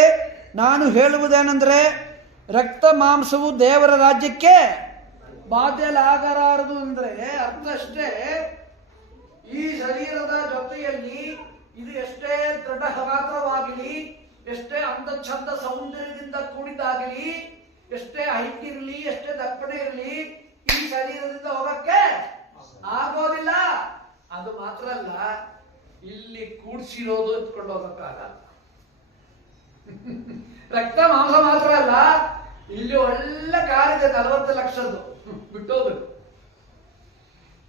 ನಾನು ಹೇಳುವುದೇನೆಂದರೆ, ರಕ್ತ ಮಾಂಸವು ದೇವರ ರಾಜ್ಯಕ್ಕೆ ಬಾಧ್ಯಲಾಗಲಾರದು ಅಂದರೆ ಅರ್ಥ ಅಷ್ಟೇ. ಈ ಶರೀರದ ಜೊತೆಯಲ್ಲಿ ಇದು ಎಷ್ಟೇ ದೃಢ ಗಾತ್ರವಾಗಲಿ, ಎಷ್ಟೇ ಅಂದ ಚಂದ ಸೌಂದರ್ಯದಿಂದ ಕೂಡಿದಾಗಲಿ, ಎಷ್ಟೇ ಹೈಟ್ ಇರಲಿ, ಎಷ್ಟೇ ದಪ್ಪಣೆ ಇರಲಿ, ಈ ಶರೀರದಿಂದ ಹೋಗಕ್ಕೆ ಆಗೋದಿಲ್ಲ. ಅದು ಮಾತ್ರ ಅಲ್ಲ, ಇಲ್ಲಿ ಕೂಡಿಸಿರೋದು ಎತ್ಕೊಂಡು ಹೋಗಕ್ಕಾಗಲ್ಲ. ರಕ್ತ ಮಾಂಸ ಮಾತ್ರ ಅಲ್ಲ, ಇಲ್ಲಿ ಒಳ್ಳೆ ಕಾರಿದೆ 40 ಲಕ್ಷದ್ದು, ಬಿಟ್ಟೋಗ್ಬೇಕು.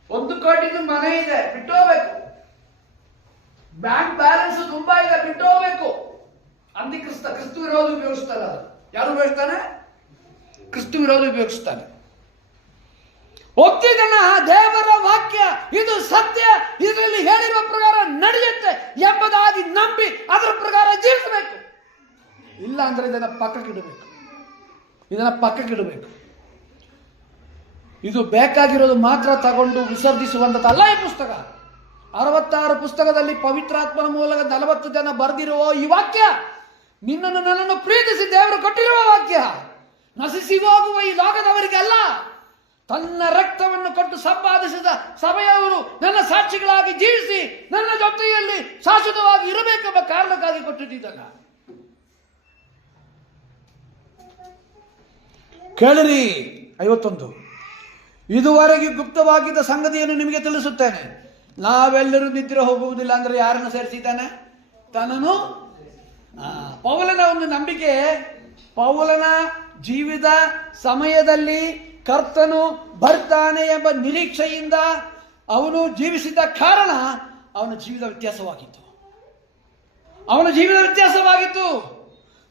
1 ಕೋಟಿದು ಮನೆ ಇದೆ, ಬಿಟ್ಟೋಗ್ಬೇಕು. ಬ್ಯಾಂಕ್ ಬ್ಯಾಲೆನ್ಸ್ ತುಂಬಾ ಇದೆ, ಬಿಟ್ಟೋಗ್ಬೇಕು. ಕ್ರಿಸ್ತು ವಿರೋಧ ಉಪಯೋಗಿಸ್ತಾರೆ. ಅದು ಯಾರು ಉಪಯೋಗಿಸ್ತಾನೆ? ಕ್ರಿಸ್ತು ವಿರೋಧ ಉಪಯೋಗಿಸ್ತಾನೆ. ಒಪ್ಪಿದನ ದೇವರ ವಾಕ್ಯ ಇದು ಸತ್ಯ, ಇದರಲ್ಲಿ ಹೇಳಿರುವ ಪ್ರಕಾರ ನಡೆಯುತ್ತೆ ಎಂಬುದಾಗಿ ನಂಬಿ ಅದರ ಪ್ರಕಾರ ಜೀವಿಸಬೇಕು. ಇಲ್ಲ ಅಂದ್ರೆ ಇದನ್ನ ಪಕ್ಕಕ್ಕಿಡಬೇಕು. ಇದು ಬೇಕಾಗಿರೋದು ಮಾತ್ರ ತಗೊಂಡು ವಿಸರ್ಜಿಸುವಂತಲ್ಲ ಈ ಪುಸ್ತಕ. 66 ಪುಸ್ತಕದಲ್ಲಿ ಪವಿತ್ರಾತ್ಮನ ಮೂಲಕ 40 ಜನ ಬರೆದಿರುವ ಈ ವಾಕ್ಯ, ನಿನ್ನನ್ನು ನನ್ನನ್ನು ಪ್ರೀತಿಸಿ ದೇವರು ಕೊಟ್ಟಿರುವ ವಾಕ್ಯ, ನಶಿಸಿ ಹೋಗುವ ಈ ಲೋಕದವರಿಗೆ ಅಲ್ಲ, ತನ್ನ ರಕ್ತವನ್ನು ಕೊಟ್ಟು ಸಂಪಾದಿಸಿದ ಸಭೆಯವರು ನನ್ನ ಸಾಕ್ಷಿಗಳಾಗಿ ಜೀವಿಸಿ ನನ್ನ ಜೊತೆಯಲ್ಲಿ ಶಾಶ್ವತವಾಗಿ ಇರಬೇಕೆಂಬ ಕಾರಣಕ್ಕಾಗಿ ಕೊಟ್ಟಿದ್ದಾನೆ. ಕೇಳಿರಿ. 51. ಇದುವರೆಗೆ ಗುಪ್ತವಾಗಿದ್ದ ಸಂಗತಿಯನ್ನು ನಿಮಗೆ ತಿಳಿಸುತ್ತೇನೆ. ನಾವೆಲ್ಲರೂ ನಿದ್ರೆ ಹೋಗುವುದಿಲ್ಲ ಅಂದ್ರೆ ಯಾರನ್ನು ಸೇರಿಸಿದ್ದಾನೆ? ತನ್ನನ್ನು. ಪೌಲನ ಒಂದು ನಂಬಿಕೆ, ಪೌಲನ ಜೀವಿತ ಸಮಯದಲ್ಲಿ ಕರ್ತನು ಬರ್ತಾನೆ ಎಂಬ ನಿರೀಕ್ಷೆಯಿಂದ ಅವನು ಜೀವಿಸಿದ ಕಾರಣ ಅವನ ಜೀವಿತ ವ್ಯತ್ಯಾಸವಾಗಿತ್ತು.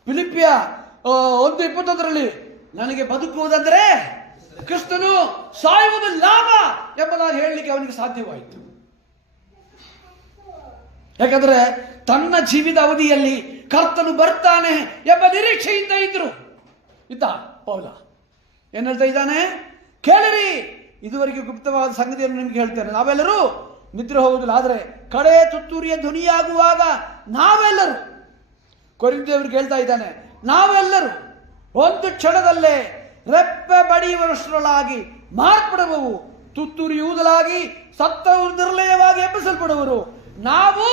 ಫಿಲಿಪ್ಪಿಯ 1:21 ನನಗೆ ಬದುಕುವುದಂದ್ರೆ ಕ್ರಿಸ್ತನು, ಸಾಯುವುದು ಲಾಭ ಎಂಬುದಾಗಿ ಹೇಳಲಿಕ್ಕೆ ಅವನಿಗೆ ಸಾಧ್ಯವಾಯಿತು. ಯಾಕಂದ್ರೆ ತನ್ನ ಜೀವಿತ ಅವಧಿಯಲ್ಲಿ ಕರ್ತನು ಬರ್ತಾನೆ ಎಂಬ ನಿರೀಕ್ಷೆಯಿಂದ ಇದ್ದ ಪೌಲ. ಏನ್ ಹೇಳ್ತಾ ಇದ್ದಾನೆ? ಕೇಳಿರಿ, ಇದುವರೆಗೆ ಗುಪ್ತವಾದ ಸಂಗತಿಯನ್ನು ನಿಮ್ಗೆ ಹೇಳ್ತೇನೆ. ನಾವೆಲ್ಲರೂ ನಿದ್ರೆ ಹೋಗುವುದಿಲ್ಲ, ಆದರೆ ಕಡೆ ತುತ್ತೂರಿಯ ಧ್ವನಿಯಾಗುವಾಗ ನಾವೆಲ್ಲರೂ, ಕೊರಿಂಥಿಯರಿಗೆ ಹೇಳ್ತಾ ಇದ್ದಾನೆ, ನಾವೆಲ್ಲರೂ ಒಂದು ಕ್ಷಣದಲ್ಲೇ ರೆಪ್ಪೆ ಬಡಿಯುವಷ್ಟರೊಳಗಾಗಿ ಮಾರ್ಪಡುವವು. ತುತ್ತೂರಿಯುವುದಲಾಗಿ ಸತ್ತವರು ನಿರ್ಲಯವಾಗಿ ಎಬ್ಬಿಸಲ್ಪಡುವರು. ನಾವು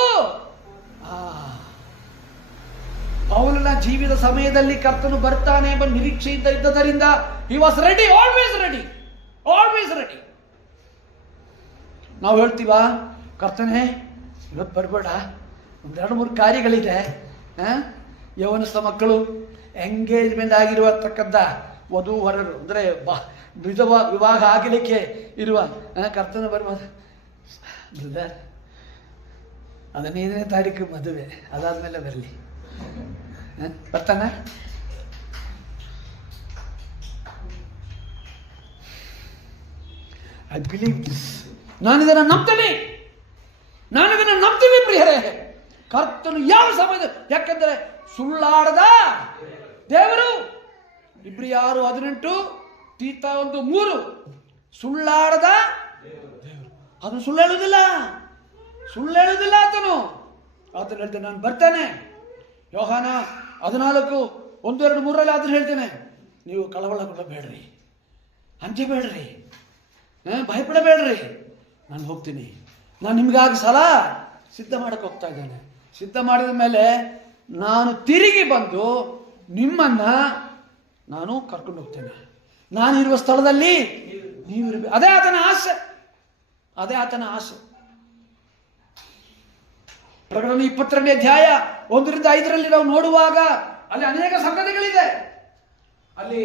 ಪೌಲನ ಜೀವಿತ ಸಮಯದಲ್ಲಿ ಕರ್ತನು ಬರ್ತಾನೆ ಎಂಬ ನಿರೀಕ್ಷೆಯಿಂದ ಇದ್ದದರಿಂದ he was ready, always ready. ನಾವು ಹೇಳ್ತೀವಾ, ಕರ್ತನೆ ಇವತ್ತು ಬರಬೇಡ, 2-3 ಕಾರ್ಯಗಳಿದೆ. ಯೌವನಸ್ಥ ಮಕ್ಕಳು, ಎಂಗೇಜ್ಮೆಂಟ್ ಆಗಿರುವತಕ್ಕಂಥ ವಧು ವರರು, ಅಂದರೆ ವಿವಾಹ ಆಗಲಿಕ್ಕೆ ಇರುವ ಕರ್ತನ ಬರ್ಬೋದು. ಬ್ರದರ್, 15ನೇ ತಾರೀಕು ಮದುವೆ, ಅದಾದ್ಮೇಲೆ ಬರಲಿ. ಬರ್ತಾನ? I believe this. ನಾನು ಇದನ್ನು ನಂಬ್ತೀನಿ ಪ್ರಿಯರೇ. ಕರ್ತನು ಯಾವ ಸಮಯದ, ಯಾಕಂದ್ರೆ ಸುಳ್ಳಾಡದ ದೇವರು. ಇಬ್ರಿಯರು 18, ತೀತ 1:3. ಸುಳ್ಳಾಡದ ದೇವರು, ಅದನ್ನು ಸುಳ್ಳು ಹೇಳುವುದಿಲ್ಲ ಆತನು ಹೇಳ್ತಾನೆ, ನಾನು ಬರ್ತೇನೆ. ಯೋಹಾನ 14:1-2-3 ಅದನ್ನು ಹೇಳ್ತೇನೆ. ನೀವು ಕಳವಳಗೊಳ್ಳಬೇಡ್ರಿ, ಅಂಜಬೇಡ್ರಿ, ಭಯಪಡಬೇಡ್ರಿ, ನಾನು ಹೋಗ್ತೀನಿ. ನಾನು ನಿಮಗಾಗಿ ಸಲ ಸಿದ್ಧ ಮಾಡಕ್ಕೆ ಹೋಗ್ತಾ ಇದ್ದೇನೆ. ಸಿದ್ಧ ಮಾಡಿದ ಮೇಲೆ ನಾನು ತಿರುಗಿ ಬಂದು ನಿಮ್ಮನ್ನ ನಾನು ಕರ್ಕೊಂಡು ಹೋಗ್ತೇನೆ. ನಾನಿರುವ ಸ್ಥಳದಲ್ಲಿ ನೀವಿರಬೇಕು. ಅದೇ ಆತನ ಆಸೆ. ಪ್ರಕಟಣೆ 22ನೇ ಅಧ್ಯಾಯ 1-5 ನಾವು ನೋಡುವಾಗ ಅಲ್ಲಿ ಅನೇಕ ಸಂಗತಿಗಳಿದೆ. ಅಲ್ಲಿ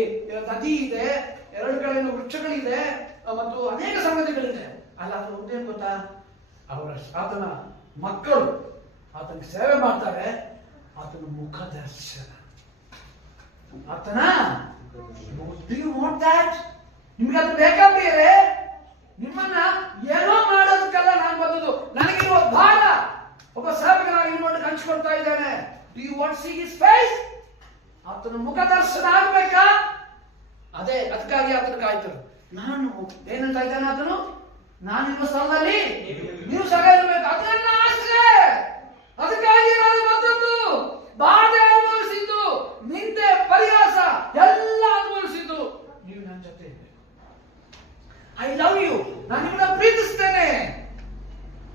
ನದಿ ಇದೆ, 2 ಕಡೆ ವೃಕ್ಷಗಳಿದೆ ಮತ್ತು ಅನೇಕ ಸಂಗತಿಗಳಿದೆ. ಅಲ್ಲ, ಅದು ಒಂದೇನು ಗೊತ್ತಾ? ಆತನ ಮಕ್ಕಳು ಆತನಿಗೆ ಸೇವೆ ಮಾಡ್ತಾರೆ. ಆತನ ಮುಖ ದರ್ಶನ. ಆತನ do you want that? ನಿಮ್ಗೆ ಅದು ಬೇಕಾ ಬೇರೆ? ನಿಮ್ಮನ್ನ ಏನೋ ಮಾಡೋದಕ್ಕೆಲ್ಲ ನಾನು ಬಂದದ್ದು. ನನಗಿರುವ ಭಾರ ಒಬ್ಬ ಸೇವಕನಾಗಿ ನಿಮ್ಮನ್ನು ಹಂಚಿಕೊಳ್ತಾ ಇದ್ದೇನೆ. Do you want to see his face? ಆತನ ಮುಖ ದರ್ಶನ ಆಗ್ಬೇಕಾ? ಅದೇ ಅದಕ್ಕಾಗಿ ಆತನ ಕಾಯ್ತರು. ನಾನು ಏನಂತ ಇದ್ದೇನೆ ಆತನು, ನಾನು ನಿಮ್ಮ ಸ್ಥಳದಲ್ಲಿ ನೀವು ಸಹ ಇರಬೇಕು. ಅದನ್ನ ಆಸೆ. ಅದಕ್ಕಾಗಿ ನಾನು ಬಂದದ್ದು. ಬಾಧೆ ಅನುಭವಿಸಿದ್ದು, ನಿಂದೆ, ಪರಿಹಾಸ ಎಲ್ಲ ಅನುಭವಿಸಿದ್ದು ನೀವು ನನ್ನ ಜೊತೆ ಇರಬೇಕು. ಐ ಲವ್ ಯು, ನಾನು ನಿಮ್ಮನ್ನ ಪ್ರೀತಿಸ್ತೇನೆ,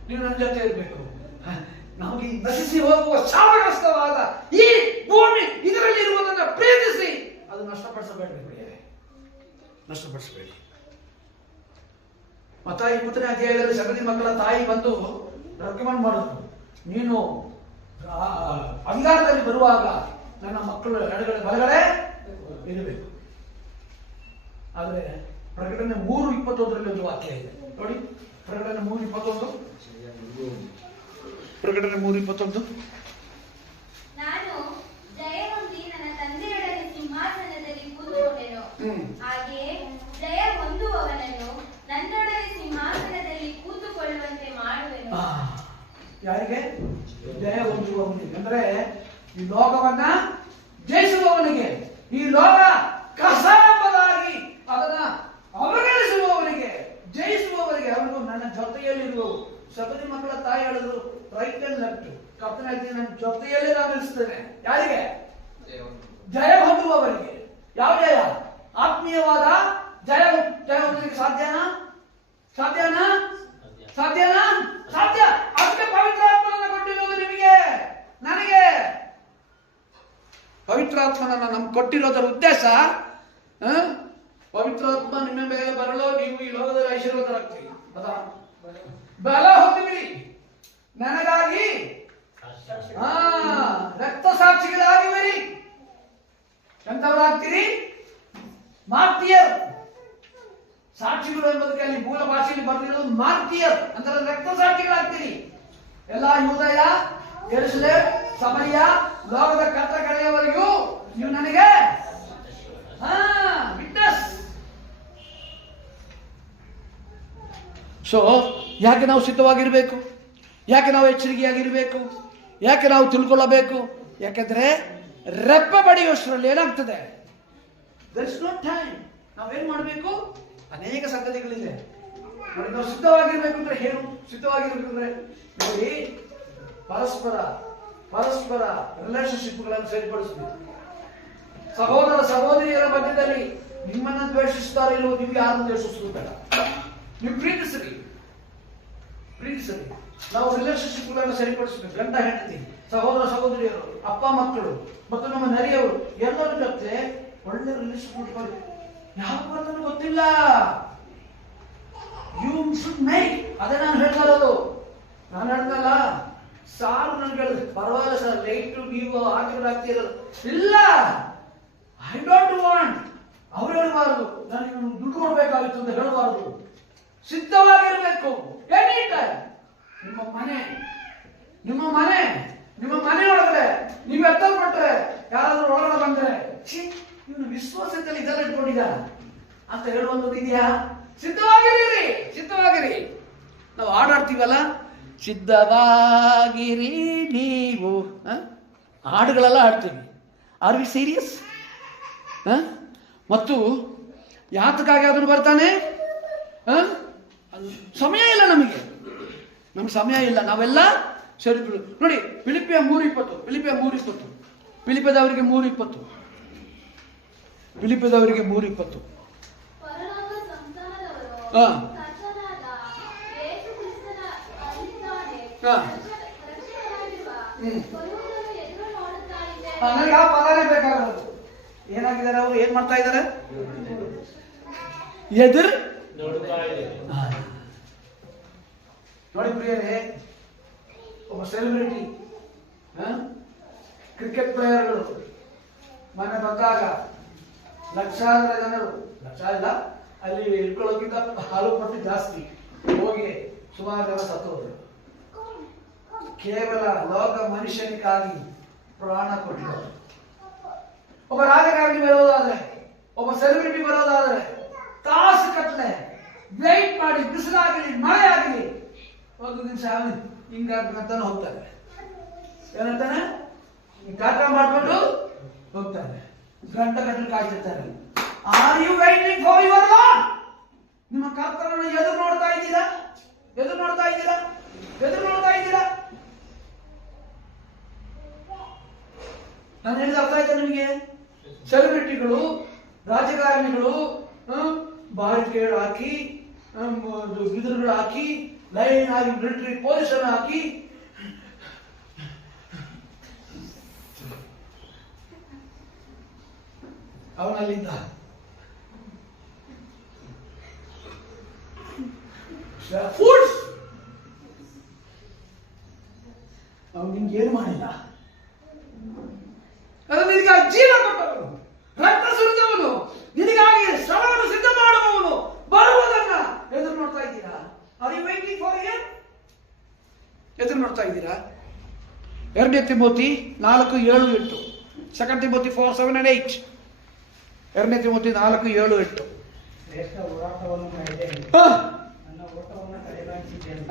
ನೀವು ನನ್ನ ಜೊತೆ ಇರಬೇಕು. ನಮಗೆ ನಶಿಸಿ ಹೋಗುವ ಶಾಪಗ್ರಸ್ತವಾದ ಈ ಭೂಮಿ ಇದರಲ್ಲಿ ಇರುವುದನ್ನು ಪ್ರೀತಿಸಿ ಅದು ನಷ್ಟಪಡಿಸಬೇಡಿ, ನಷ್ಟಪಡಿಸಬೇಡಿ. ಮತ್ತಾಯಿ 20ನೇ ಅಧ್ಯಾಯದಲ್ಲಿ ಸಗದಿ ಮಕ್ಕಳ ತಾಯಿ ಬಂದು ರೆಕಮೆಂಡ್ ಮಾಡಿದ್ರು, ನೀನು ಅಧಿಕಾರದಲ್ಲಿ ಬರುವಾಗ ನನ್ನ ಮಕ್ಕಳು ಎಡಗಡೆ ಬಲಗಡೆ ಇರಬೇಕು. ಆದರೆ ಪ್ರಕಟಣೆ 3:21 ಒಂದು ವಾಕ್ಯ ಇದೆ ನೋಡಿ. ಪ್ರಕಟಣೆ 3:21. ಪ್ರಕಟಣೆ 3:21. ನಾನು ಜಯ ಹೊಂದಿ ನನ್ನ ತಂದೆಯೊಡನೆ ಸಿಂಹಾಸನದಲ್ಲಿ ಕೂತುಕೊಂಡೆನು. ಹಾಗೆಯೇ ಜಯ ಹೊಂದುವವನನ್ನು ನನ್ನೊಡನೆ ಸಿಂಹಾಸನದಲ್ಲಿ ಕೂತುಕೊಳ್ಳುವಂತೆ ಮಾಡುವೆನು. ಯಾರಿಗೆ? ಜಯ ಹೊಂದುವವನಿಗೆ, ಅಂದ್ರೆ ಈ ಲೋಕವನ್ನ ಜಯಿಸುವವನಿಗೆ, ಈ ಲೋಕ ಕಸ ಎಂಬುದಾಗಿ ಅದನ್ನ ಅವಗಣಿಸುವವರಿಗೆ, ಜಯಿಸುವವರಿಗೆ, ಅವನು ನನ್ನ ಜೊತೆಯಲ್ಲಿರುವವು. ಸಬದಿ ಮಕ್ಕಳ ತಾಯಿ ಹೇಳಿದ್ರು ರೈಟ್ ಅಂಡ್ ಲೆಫ್ಟ್. ಕರ್ತನ ಹೇಳ್ತೀನಿ, ನನ್ನ ಜೊತೆಯಲ್ಲೇ ನಾನು ನಿಲ್ಲಿಸ್ತೇನೆ. ಯಾರಿಗೆ? ಜಯ ಹೊಂದುವವರಿಗೆ. ಯಾವ ಜಯ? ಆತ್ಮೀಯವಾದ ಜಯ. ಜಯ ಹೊಂದಲಿಕ್ಕೆ ಸಾಧ್ಯನಾ? ಸಾಧ್ಯನಾ? ಸಾಧ್ಯನಾ? ಸಾಧ್ಯ. ಅದಕ್ಕೆ ಪವಿತ್ರಾತ್ಮನನ್ನು ಕೊಟ್ಟಿರೋದು ನಿಮಗೆ, ನನಗೆ. ಪವಿತ್ರಾತ್ಮನನ್ನ ನಮ್ಗೆ ಕೊಟ್ಟಿರೋದರ ಉದ್ದೇಶ, ಪವಿತ್ರಾತ್ಮ ನಿಮ್ಮ ಮೇಲೆ ಬರಲು ನೀವು ಈ ಲೋಕದಲ್ಲಿ ಐಶ್ವರ್ಯವಂತರಾಗ್ತೀರಿ. ಬಲ ಹೊಂದಿರಿ, ನನಗಾಗಿ ರಕ್ತ ಸಾಕ್ಷಿಗಳಾಗಿರಿ. ಎಂತವರಾಗ್ತೀರಿ? ಮಾರ್ಟಿಯರ್. ಸಾಕ್ಷಿಗಳು ಎಂಬುದಕ್ಕೆ ಅಲ್ಲಿ ಮೂಲ ಭಾಷೆಯಲ್ಲಿ ಬರೆದಿರೋದು ಮಾರ್ಟಿಯರ್ ಅಂದ್ರೆ ರಕ್ತ ಸಾಕ್ಷಿಗಳಾಗ್ತೀರಿ. ಎಲ್ಲ ಯೂದಯ, ಯೆರೂಸಲೇಮ್, ಸಮಯ, ಲೋಕದ ಕಟ್ಟ ಕಡೆಯವರೆಗೂ ನೀವು ನನಗೆ ವಿಟ್ನೆಸ್. ಸೊ ಯಾಕೆ ನಾವು ಸಿದ್ಧವಾಗಿರ್ಬೇಕು? ಯಾಕೆ ನಾವು ಎಚ್ಚರಿಕೆಯಾಗಿರ್ಬೇಕು? ಯಾಕೆ ನಾವು ತಿಳ್ಕೊಳ್ಳಬೇಕು? ಯಾಕೆಂದ್ರೆ ರೆಪ್ಪೆ ಬಡಿಯೋಷ್ಟರಲ್ಲಿ ಏನಾಗ್ತದೆ? there is no time. ನಾವೇನ್ ಮಾಡಬೇಕು? ಅನೇಕ ಸಂಗತಿಗಳಿದೆ ನೋಡಿ. ನಾವು ಸಿದ್ಧವಾಗಿರ್ಬೇಕು ಅಂದ್ರೆ ಏನು? ಸಿದ್ಧವಾಗಿರ್ಬೇಕು ಅಂದ್ರೆ ನೋಡಿ, ಪರಸ್ಪರ ರಿಲೇಶನ್ಶಿಪ್ಗಳನ್ನು ಸರಿಪಡಿಸಬೇಕು. ಸಹೋದರ ಸಹೋದರಿಯರ ಮಧ್ಯದಲ್ಲಿ ನಿಮ್ಮನ್ನ ದ್ವೇಷಿಸ್ತಾರೆ ಇಲ್ಲವೋ, ನೀವು ಯಾರನ್ನು ದ್ವೇಷಿಸುವುದು ಬೇಡ. ನೀವು ಪ್ರೀತಿಸಲಿ. ನಾವು ರಿಲೇಶನ್ಶಿಪ್ಗಳನ್ನು ಸರಿಪಡಿಸಬೇಕು. ಗಂಡ ಹೆಂಡತಿ, ಸಹೋದರ ಸಹೋದರಿಯರು, ಅಪ್ಪ ಮಕ್ಕಳು ಮತ್ತು ನಮ್ಮ ನೆರೆಯವರು ಎಲ್ಲರ ಜೊತೆ ಒಳ್ಳೆ ರಿಲೇಶನ್ಶಿಪ್ ಮಾಡಿ. ಯಾವ ಬರ್ತನೂ ಗೊತ್ತಿಲ್ಲ. You should make. ಅದೇ ನಾನು ಹೇಳ್ತಾ ಇರೋದು. ನಾನು ಹೇಳ್ತಲ್ಲ, ಸಾರು ನನ್ಗೆ ಹೇಳಿದ್ರು ಪರವಾಗಿಲ್ಲ ಸರ್, ಲೈಟ್ ನೀವು ಹಾಕಿರೋದು ಇಲ್ಲ. I don't want. ಅವ್ರು ಹೇಳಬಾರದು ನನಗೆ ದುಡ್ಡು ಕೊಡ್ಬೇಕಾಗಿತ್ತು ಅಂತ ಹೇಳಬಾರದು. ಸಿದ್ಧವಾಗಿರ್ಬೇಕು. Any time. ನಿಮ್ಮ ಮನೆ ಒಳಗಡೆ ನೀವು ಎತ್ತಲ್ಪಟ್ರೆ, ಯಾರಾದ್ರೂ ಒಳಗಡೆ ಬಂದ್ರೆ ಇವನು ವಿಶ್ವಾಸದಲ್ಲಿ ಇದೆಲ್ಲ ಇಟ್ಕೊಂಡಿದ್ದ ಅಂತ ಹೇಳುವಂಥದ್ದು ಇದೆಯಾ? ಸಿದ್ಧವಾಗಿರಿ. ನಾವು ಹಾಡಾಡ್ತೀವಲ್ಲ, ಸಿದ್ಧವಾಗಿರಿ ನೀವು, ಹಾಡುಗಳೆಲ್ಲ ಹಾಡ್ತೀವಿ. Are we serious? ಮತ್ತು ಯಾತಕ್ಕಾಗಿ ಅದನ್ನು ಬರ್ತಾನೆ? ಸಮಯ ಇಲ್ಲ ನಮಗೆ, ನಮ್ಗೆ ಸಮಯ ಇಲ್ಲ. ನಾವೆಲ್ಲ ಸರಿ ನೋಡಿ. ಫಿಲಿಪಿಯ 3:20. ಫಿಲಿಪಿಯದವರಿಗೆ 3:20. ನನಗೆ ಆ ಪದಾನೇ ಬೇಕಾಗೋದು. ಏನಾಗಿದ್ದಾರೆ ಅವರು? ಏನ್ ಮಾಡ್ತಾ ಇದ್ದಾರೆ? ಎದುರು ನೋಡಿ ಪ್ರಿಯರೇ, ಒಬ್ಬ ಸೆಲೆಬ್ರಿಟಿ, ಕ್ರಿಕೆಟ್ ಪ್ಲೇಯರ್ಗಳು ಮನೆ ಬಂದಾಗ ಲಕ್ಷಾಂತರ ಜನರು, ಲಕ್ಷ ಇಲ್ಲ, ಅಲ್ಲಿ ಇಟ್ಕೊಳ್ಳೋಕ್ಕಿಂತ ಹಲವು ಪಟ್ಟು ಜಾಸ್ತಿ ಹೋಗಿ ಸುಮಾರು ಜನ ಸತ್ತೋದ್ರು. ಕೇವಲ ಲೋಕ ಮನುಷ್ಯನಿಗಾಗಿ ಪ್ರಾಣ ಕೊಟ್ಟರು. ಒಬ್ಬ ರಾಜಕಾರಣಿ ಬರೋದಾದ್ರೆ, ಒಬ್ಬ ಸೆಲೆಬ್ರಿಟಿ ಬರೋದಾದ್ರೆ ತಾಸು ಕಟ್ಲೆ ವೇಟ್ ಮಾಡಿ, ಬಿಸಿಲಾಗಲಿ ಮಳೆ ಆಗಲಿ, ಒಂದು ನಿಮಿಷ ಹಿಂಗಾಗ್ತಾನೆ ಹೋಗ್ತಾರೆ. ಏನಂತಾನೆ? ಟಾಟಾ ಮಾಡ್ಕೊಂಡು ಹೋಗ್ತಾರೆ. ಗಂಟೆ ಗಂಟೆ ಕಾಯ್ತಿರ್ತಾರೆ. Are you waiting for your lord? ನಿಮ್ಮ ಕರ್ತನನ್ನು ಎದುರು ನೋಡ್ತಾ ಇದ್ದೀರಾ? ಎದುರು ನೋಡ್ತಾ ಇದ್ದೀರಾ? ಎದುರು ನೋಡ್ತಾ ಇದ್ದೀರಾ? ನಾನು ಹೇಳಿದ ಅರ್ಥ ಆಯ್ತಾ ನಿಮಗೆ? ಸೆಲೆಬ್ರಿಟಿಗಳು, ರಾಜಕಾರಣಿಗಳು ಬಾರಿಕೇಡ್ ಹಾಕಿ, ಬಿದಿರುಗಳು ಹಾಕಿ, ಲೈನ್ ಆಗಿ ಮಿಲಿಟರಿ ಪೊಲೀಸನ್ನು ಹಾಕಿ, ಅವನಲ್ಲಿದ್ದ ಫುಡ್ಸ್ ಅವನು ನಿಮ್ಗೆ ಏನು ಮಾಡಿಲ್ಲ. ಅದು ನಿನಗಾಗಿ ಜೀವ ಕೊಟ್ಟವನು, ರಕ್ತ ಸುರಿದವನು, ನಿನಗಾಗಿ ಶ್ರಮವನ್ನು ಸಿದ್ಧ ಮಾಡುವವನು ಬರುವುದನ್ನ ಎದುರು ನೋಡ್ತಾ ಇದ್ದೀರಾ? Are you waiting for him? ಎದುರು ನೋಡ್ತಾ ಇದ್ದೀರಾ? 2 ತಿಮೋತಿ 4:7-8. 2 ತಿಮೋತಿ 4:7-8. 2 ತಿಮೋತಿ 4:7-8. ಶ್ರೇಷ್ಠ ಹೋರಾಟವನ್ನು ಮಾಡಿದ್ದೇನೆ, ನನ್ನ ಓಟವನ್ನು ಕಡೆಗಾಣಿಸಿದ್ದೇನೆ,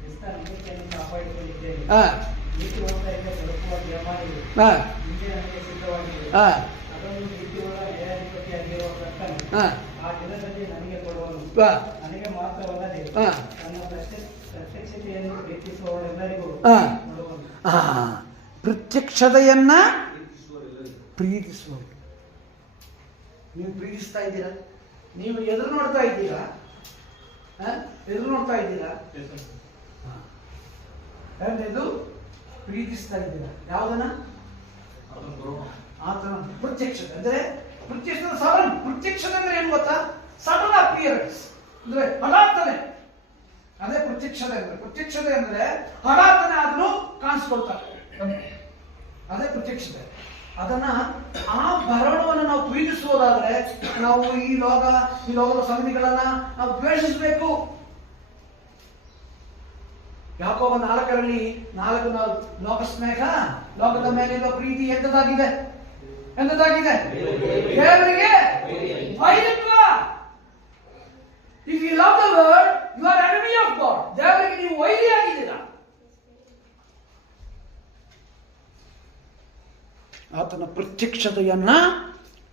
ಕ್ರಿಸ್ತ ನಂಬಿಕೆಯನ್ನು ಕಾಪಾಡಿಕೊಂಡಿದ್ದೇನೆ, ನೀತಿವಂತರಿಗೆ ತಲುಪುವ ನಿಯಮಾಗಿದೆ, ಹಿಂದೆ ನನಗೆ ಸಿದ್ಧವಾಗಿದೆ. ಅದನ್ನು ನೀತಿಯುಳ್ಳ ನ್ಯಾಯಾಧಿಪತಿಯಾಗಿರುವ ಕರ್ತನು ಆ ದಿನದಲ್ಲಿ ನನಗೆ ಕೊಡುವನು. ನನಗೆ ಮಾತ್ರವಲ್ಲದೆ ನನ್ನ ಪ್ರತ್ಯಕ್ಷತೆಯನ್ನು ಪ್ರೀತಿಸುವವರೆಲ್ಲರಿಗೂ ಕೊಡುವನು. ಪ್ರತ್ಯಕ್ಷತೆಯನ್ನ ಪ್ರೀತಿಸುವವರು. ನೀವು ಪ್ರೀತಿಸ್ತಾ ಇದ್ದೀರಾ? ನೀವು ಎದುರು ನೋಡ್ತಾ ಇದ್ದೀರಾ? ಎದುರು ನೋಡ್ತಾ ಇದ್ದೀರಾ? ಇದು ಪ್ರೀತಿಸ್ತಾ ಇದ್ದೀರಾ? ಯಾವುದನ್ನ? ಆತನ ಪ್ರತ್ಯಕ್ಷತೆ. ಅಂದ್ರೆ ಪ್ರತ್ಯಕ್ಷದ ಸಡನ್. ಪ್ರತ್ಯಕ್ಷತೆ ಅಂದ್ರೆ ಏನು ಗೊತ್ತಾ? ಸಡನ್ ಅಪಿಯರೆನ್ಸ್ ಅಂದ್ರೆ ಹಠಾತ್ತನೆ. ಅದೇ ಪ್ರತ್ಯಕ್ಷತೆ ಅಂದ್ರೆ. ಪ್ರತ್ಯಕ್ಷತೆ ಅಂದ್ರೆ ಹಠಾತ್ತನೆ ಆದ್ರೂ ಕಾಣಿಸ್ಕೊಳ್ತಾರೆ, ಅದೇ ಪ್ರತ್ಯಕ್ಷತೆ. ಅದನ್ನ, ಆ ಭರಣವನ್ನು ನಾವು ಪ್ರೀತಿಸುವುದಾದ್ರೆ ನಾವು ಈ ಲೋಕದ ಸಂಗತಿಗಳನ್ನ ನಾವು ದ್ವೇಷಿಸಬೇಕು. ಯಾಕೋಬ 4:4 ಲೋಕ ಸ್ನೇಹ, ಲೋಕದ ಮೇಲಿರುವ ಪ್ರೀತಿ ಎಂತದಾಗಿದೆ? ಎಂತದಾಗಿದೆ? ದೇವರಿಗೆ ವೈರಿತ್ವ. If you love the world, you are enemy of God. ದೇವರಿಗೆ ನೀವು ವೈರಿಯಾಗಿದ್ದೀರಾ. ಆತನ ಪ್ರತ್ಯಕ್ಷತೆಯನ್ನ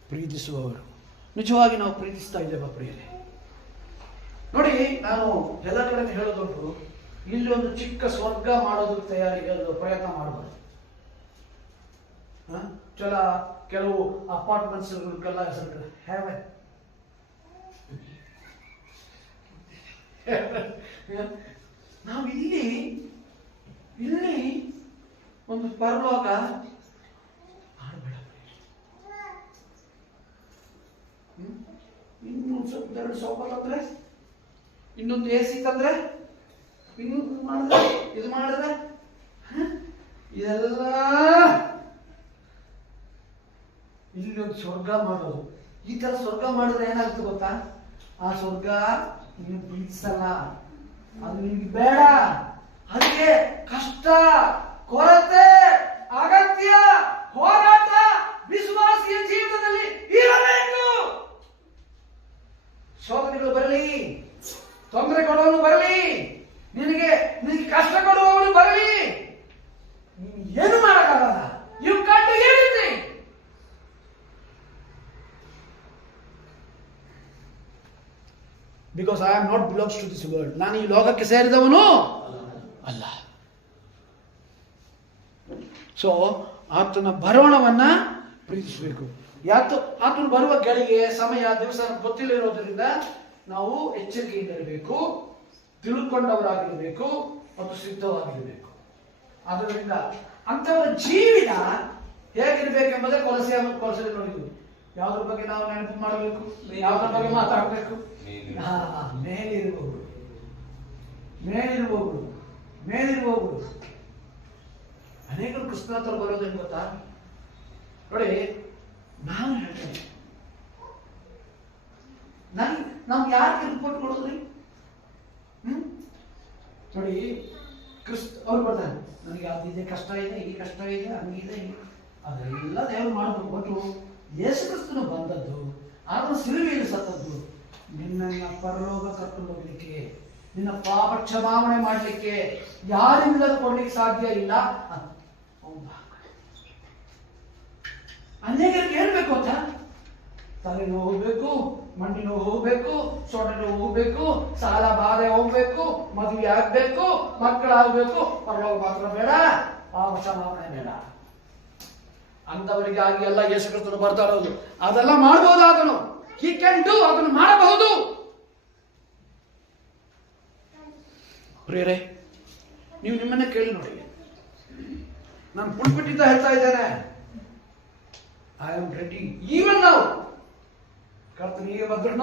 ಪ್ರೀತಿಸುವವರು. ನಿಜವಾಗಿ ನಾವು ಪ್ರೀತಿಸ್ತಾ ಇದ್ದೇವೆ ಪ್ರಿಯರೇ? ನೋಡಿ, ನಾನು ಎಲ್ಲ ಕಡೆ ಹೇಳೋದುಂಟು, ಇಲ್ಲಿ ಒಂದು ಚಿಕ್ಕ ಸ್ವರ್ಗ ಮಾಡೋದಕ್ಕೆ ಪ್ರಯತ್ನ ಮಾಡಬಾರ್ದು. ಕೆಲವು ಅಪಾರ್ಟ್ಮೆಂಟ್ಸ್ಗಳಿಗೆಲ್ಲ ಹೆಸರು ಹೆವೆನ್. ನಾವು ಇಲ್ಲಿ ಒಂದು ಪರಲೋಕ ಮಾಡಬೇಡ. ಇನ್ನೊಂದು ಸ್ವಲ್ಪ 2 ಸೋಫಾ ತಂದ್ರೆ, ಇನ್ನೊಂದು AC ತಂದ್ರೆ, ಇದು ಮಾಡಿದ್ರೆ ಇದೆಲ್ಲ ಇಲ್ಲಿ ಒಂದು ಸ್ವರ್ಗ ಮಾಡೋದು. ಈ ತರ ಸ್ವರ್ಗ ಮಾಡಿದ್ರೆ ಏನಾಗುತ್ತೆ ಗೊತ್ತಾ? ಆ ಸ್ವರ್ಗ ನೀವು ಪ್ರೀತಿಸಲ್ಲ, ಅದು ನಿಮ್ಗೆ ಬೇಡ. ಅದಕ್ಕೆ ಕಷ್ಟ, ಕೊರತೆ, ಅಗತ್ಯ, ಹೋರಾಟ ವಿಶ್ವಾಸಿಯ ಜೀವಿತದಲ್ಲಿ ಇರಬೇಕು. ಶೋಧನೆಗಳು ಬರಲಿ, ತೊಂದರೆ ಕೊಡುವವನು ಬರಲಿ, ನಿನಗೆ ಕಷ್ಟ ಕೊಡುವವನು ಬರಲಿ, ನೀನು ಏನು ಮಾಡಕ್ಕಾಗಲ್ಲ. You can't do anything. Because I am not belongs to this world. ನಾನು ಈ ಲೋಕಕ್ಕೆ ಸೇರಿದವನು ಅಲ್ಲ. ಸೊ ಆತನ ಬರೋಣವನ್ನ ಪ್ರೀತಿಸಬೇಕು. ಆತನು ಬರುವ ಗಳಿಗೆ, ಸಮಯ, ದಿವಸ ಗೊತ್ತಿಲ್ಲಿರೋದ್ರಿಂದ ನಾವು ಎಚ್ಚರಿಕೆಯಿಂದ ಇರಬೇಕು, ತಿಳ್ಕೊಂಡವರಾಗಿರಬೇಕು ಮತ್ತು ಸಿದ್ಧವಾಗಿರಬೇಕು. ಆದ್ದರಿಂದ ಅಂಥವರ ಜೀವನ ಹೇಗಿರ್ಬೇಕೆಂಬುದೇ ಕೊಲಸೆ ನೋಡಿದ್ವಿ. ಯಾವುದ್ರ ಬಗ್ಗೆ ನಾವು ನೆನಪು ಮಾಡಬೇಕು, ಯಾವುದ್ರ ಬಗ್ಗೆ ಮಾತಾಡಬೇಕು? ಮೇಲಿರುವವರು. ಅನೇಕರು ಕೃಷ್ಣಾತರು ಬರೋದೇನು ಗೊತ್ತಾ? ನೋಡಿ, ನಾನು ಹೇಳ್ತೇನೆ, ನಾವು ಯಾರಿಗೆ ರಿಪೋರ್ಟ್ ಕೊಡೋದ್ರಿ? ನೋಡಿ, ಅವ್ರು ಬರ್ತಾರೆ, ನನಗೆ ಅದಿದೆ, ಕಷ್ಟ ಇದೆ, ಈ ಕಷ್ಟ ಇದೆ, ಹಂಗಿದೆ, ಅದೆಲ್ಲ ದೇವರು ಮಾಡಬೇಕು. ಬಟ್ ಯೇಸು ಕ್ರಿಸ್ತನು ಬಂದದ್ದು, ಆತನ ಸಿಲುಬೆಯಲ್ಲಿ ಸತ್ತದ್ದು ನಿನ್ನನ್ನು ಪರಲೋಕ ಕರ್ಕೊಂಡು ಹೋಗ್ಲಿಕ್ಕೆ, ನಿನ್ನ ಪಾಪ ಕ್ಷಮಾಪಣೆ ಮಾಡಲಿಕ್ಕೆ, ಯಾರಿಂದಲೂ ಕೊಡ್ಲಿಕ್ಕೆ ಸಾಧ್ಯ ಇಲ್ಲ. ಅನೇಕರಿಗೆ ಹೇಳ್ಬೇಕು ಅಂತ, ತಲೆನೋವು ಹೋಗ್ಬೇಕು, ಮಂಡಿ ನೋವು ಹೋಗ್ಬೇಕು, ಸೊಂಟ ನೋವು ಹೋಗ್ಬೇಕು, ಸಾಲ ಬಾಧೆ ಹೋಗ್ಬೇಕು, ಮದುವೆ ಆಗ್ಬೇಕು, ಮಕ್ಕಳಾಗ್ಬೇಕು, ಪರಲೋಕ ಮಾತ್ರ ಬೇಡ, ಪಾಪ ಕ್ಷಮಾಪಣೆ ಬೇಡ. ಅಂಥವರಿಗಾಗಿ ಎಲ್ಲ ಯೇಸು ಕ್ರಿಸ್ತನು ಬರ್ತಾ ಇರೋದು. ಅದೆಲ್ಲ ಮಾಡಬಹುದು, ಅದನ್ನು ಹಿ ಕ್ಯಾನ್ ಡೂ, ಅದನ್ನು ಮಾಡಬಹುದು. ಪ್ರಿಯರೇ, ನೀವು ನಿಮ್ಮನ್ನೇ ಕೇಳಿ ನೋಡಿ. ನಾನು ಪುಲ್ಪಿಟ್ಟಿಂದ ಹೇಳ್ತಾ ಇದ್ದೇನೆ, ಐ ಆಮ್ ರೆಡಿ ಈವನ್ ನಾವು. ಕರ್ತನು ಈಗ ಬಂದ್ರು